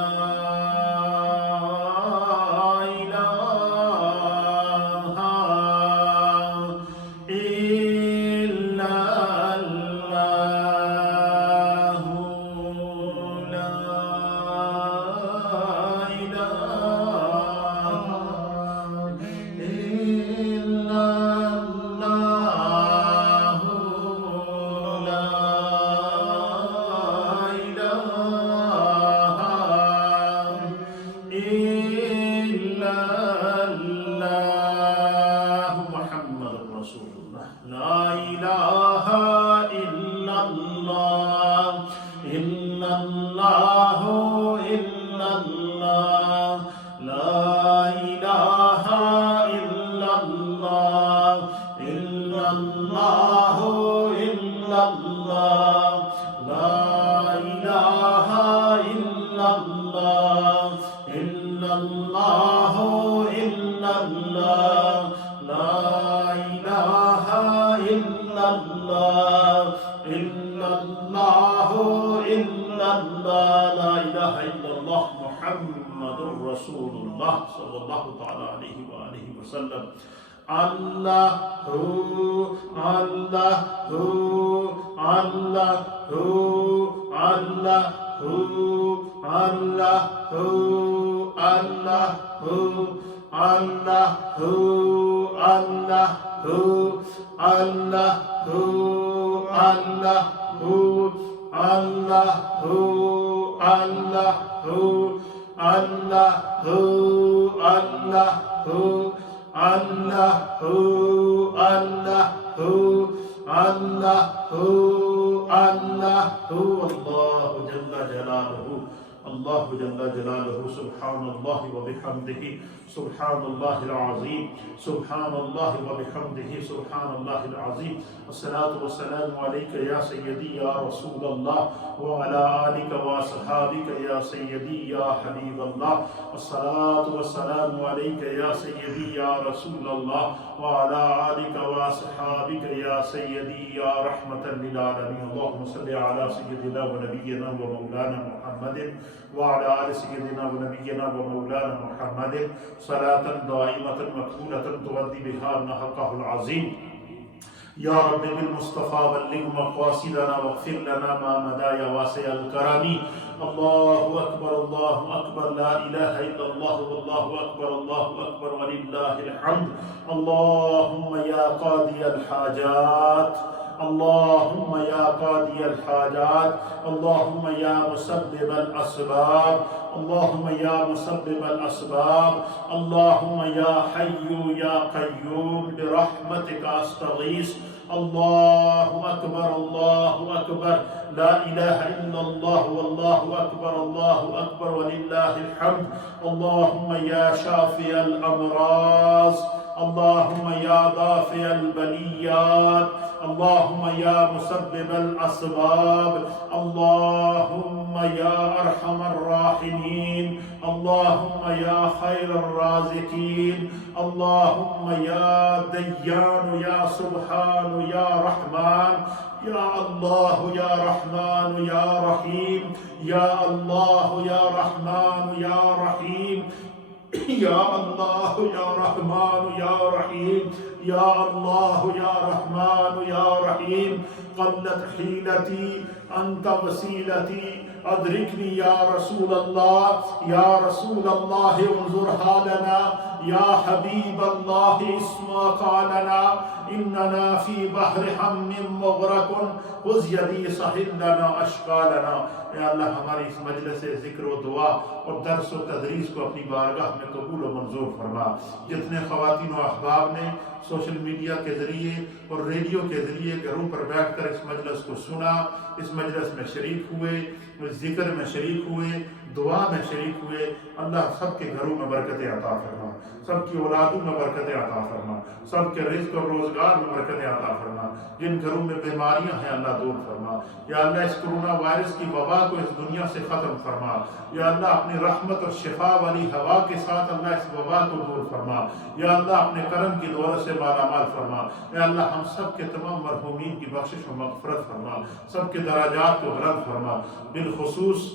اللہ اللہ اللہ اللہ اللہ جل جلالہ اللہ جل جلالہ سبحان اللہ و بحمدہ سبحان اللہ العظیم سبحان اللہ و بحمدہ سبحان اللہ العظیم الصلاة والسلام علیک یا سیدی یا رسول اللہ وعلی آلک و صحابک یا سیدی یا حبیب اللہ الصلاة والسلام علیک یا سیدی یا رسول اللہ وعلی آلک و صحابک یا سیدی یا رحمت للعالمین اللہم صلی علی سیدنا و نبینا و مولانا محمد وعلى آل سيدنا ونبينا ومولانا محمد صلاة دائمة مكتولة تودي بها حقه العظيم يا رب بالمصطفى بلغ مقاصدنا واغفر لنا ما مدى يا واسع الكرم الله أكبر لا إله إلا الله والله أكبر ولله الحمد اللهم يا قاضي الحاجات اللهم يا قاضي الحاجات اللهم يا مسبب الأسباب اللهم يا مسبب الأسباب اللهم يا حي يا قيوم برحمتك أستغيث الله أكبر لا إله إلا الله والله أكبر ولله الحمد اللهم يا شافي الأمراض اللهم يا دافع البليات اللهم يا مسبب الأسباب اللهم يا أرحم الراحمين اللهم يا خير الرازقين اللهم يا ديان يا سبحان يا رحمن يا الله يا رحمن يا رحيم يا الله يا رحمن يا رحيم يا الله يا رحمن يا رحيم يا الله يا رحمن يا رحيم قلت حيلتي أنت وسيلتي أدركني يا رسول الله انظر حالنا يا حبيب الله اسمع قالنا إننا في بحر هم مغرق خذ يدي سهل لنا أشقالنا اے اللہ ہماری اس مجلس ذکر و دعا اور درس و تدریس کو اپنی بارگاہ میں قبول و منظور فرما جتنے خواتین و احباب نے سوشل میڈیا کے ذریعے اور ریڈیو کے ذریعے گھروں پر بیٹھ کر اس مجلس کو سنا اس مجلس میں شریک ہوئے ذکر میں شریک ہوئے دعا میں شریک ہوئے اللہ سب کے گھروں میں برکتیں عطا فرما سب کی اولادوں میں برکتیں عطا فرما سب کے رزق اور روزگار میں برکتیں عطا فرما جن گھروں میں بیماریاں ہیں اللہ دور فرما یا اللہ اس کرونا وائرس کی وبا کو اس دنیا سے ختم فرما یا اللہ اپنی رحمت اور شفا والی ہوا کے ساتھ اللہ اس وبا کو دور فرما یا اللہ اپنے کرم کی دولت سے مالا مال فرما یا اللہ ہم سب کے تمام مرحومین کی بخشش و مغفرت فرما سب کے درجات کو بلند فرما بالخصوص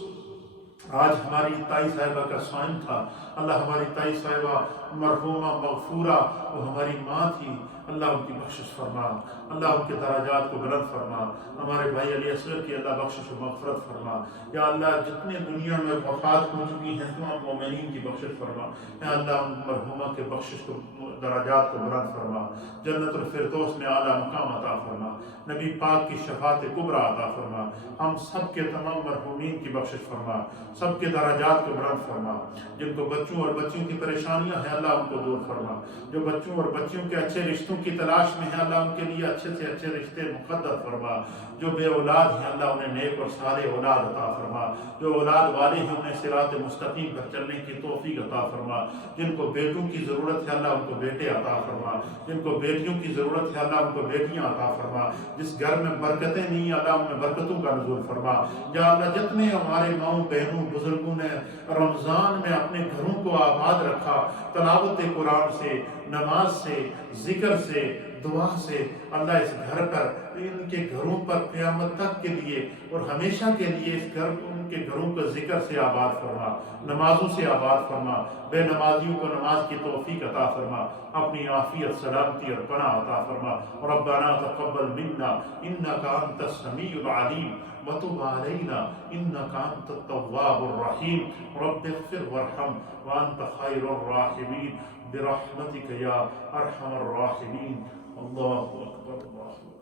آج ہماری تائی صاحبہ کا سوائن تھا اللہ ہماری تائی صاحبہ مرحومہ مغفورہ وہ ہماری ماں تھی اللہ ان کی بخشش فرما اللہ ان کے درجات کو بلند فرما ہمارے بھائی علی اصغر کی اللہ بخشش و مغفرت فرما یا اللہ جتنے دنیا میں وفات ہو چکی ہیں تمام مومنین کی بخشش فرما یا اللہ ان مرحومہ کے بخشش کو درجات کو بلند فرما جنت الفردوس میں اعلیٰ مقام عطا فرما نبی پاک کی شفاعت کبریٰ عطا فرما ہم سب کے تمام مرحومین کی بخشش فرما سب کے درجات کو بلند فرما جن کو بچوں اور بچیوں کی پریشانیاں ہیں اللہ ان کو دور فرما جو بچوں اور بچیوں کے اچھے رشتوں کی تلاش میں ہیں اللہ ان کے لیے اچھے سے اچھے رشتے مقدر فرما جو بے اولاد ہیں اللہ انہیں نیک اور صالح اولاد عطا فرما جو اولاد والے ہیں انہیں صراط مستقیم پر چلنے کی توفیق عطا فرما جن کو بیٹوں کی ضرورت ہے اللہ ان کو بیٹے عطا فرما جن کو بیٹیوں کی ضرورت ہے اللہ ان کو بیٹیاں عطا فرما جس گھر میں برکتیں نہیں اللہ ان میں برکتوں کا نزول فرما یا اللہ جتنے ہمارے ماؤں بہنوں بزرگوں نے رمضان میں اپنے گھروں کو آباد رکھا تلاوت قرآن سے نماز سے ذکر سے دعا سے اللہ اس گھر پر ان کے گھروں پر قیامت تک کے لیے اور ہمیشہ کے لیے اس گھر ان کے گھروں کو ذکر سے آباد فرما نمازوں سے آباد فرما بے نمازیوں کو نماز کی توفیق عطا فرما اپنی عافیت سلامتی اور پناہ عطا فرما ربنا تقبل منا انک انت السمیع العلیم وتب علینا انک انت التواب الرحیم رب اغفر وارحم وانت خیر الراحمین برحمتک یا ارحم الراحمین اللہ اکبر اللہ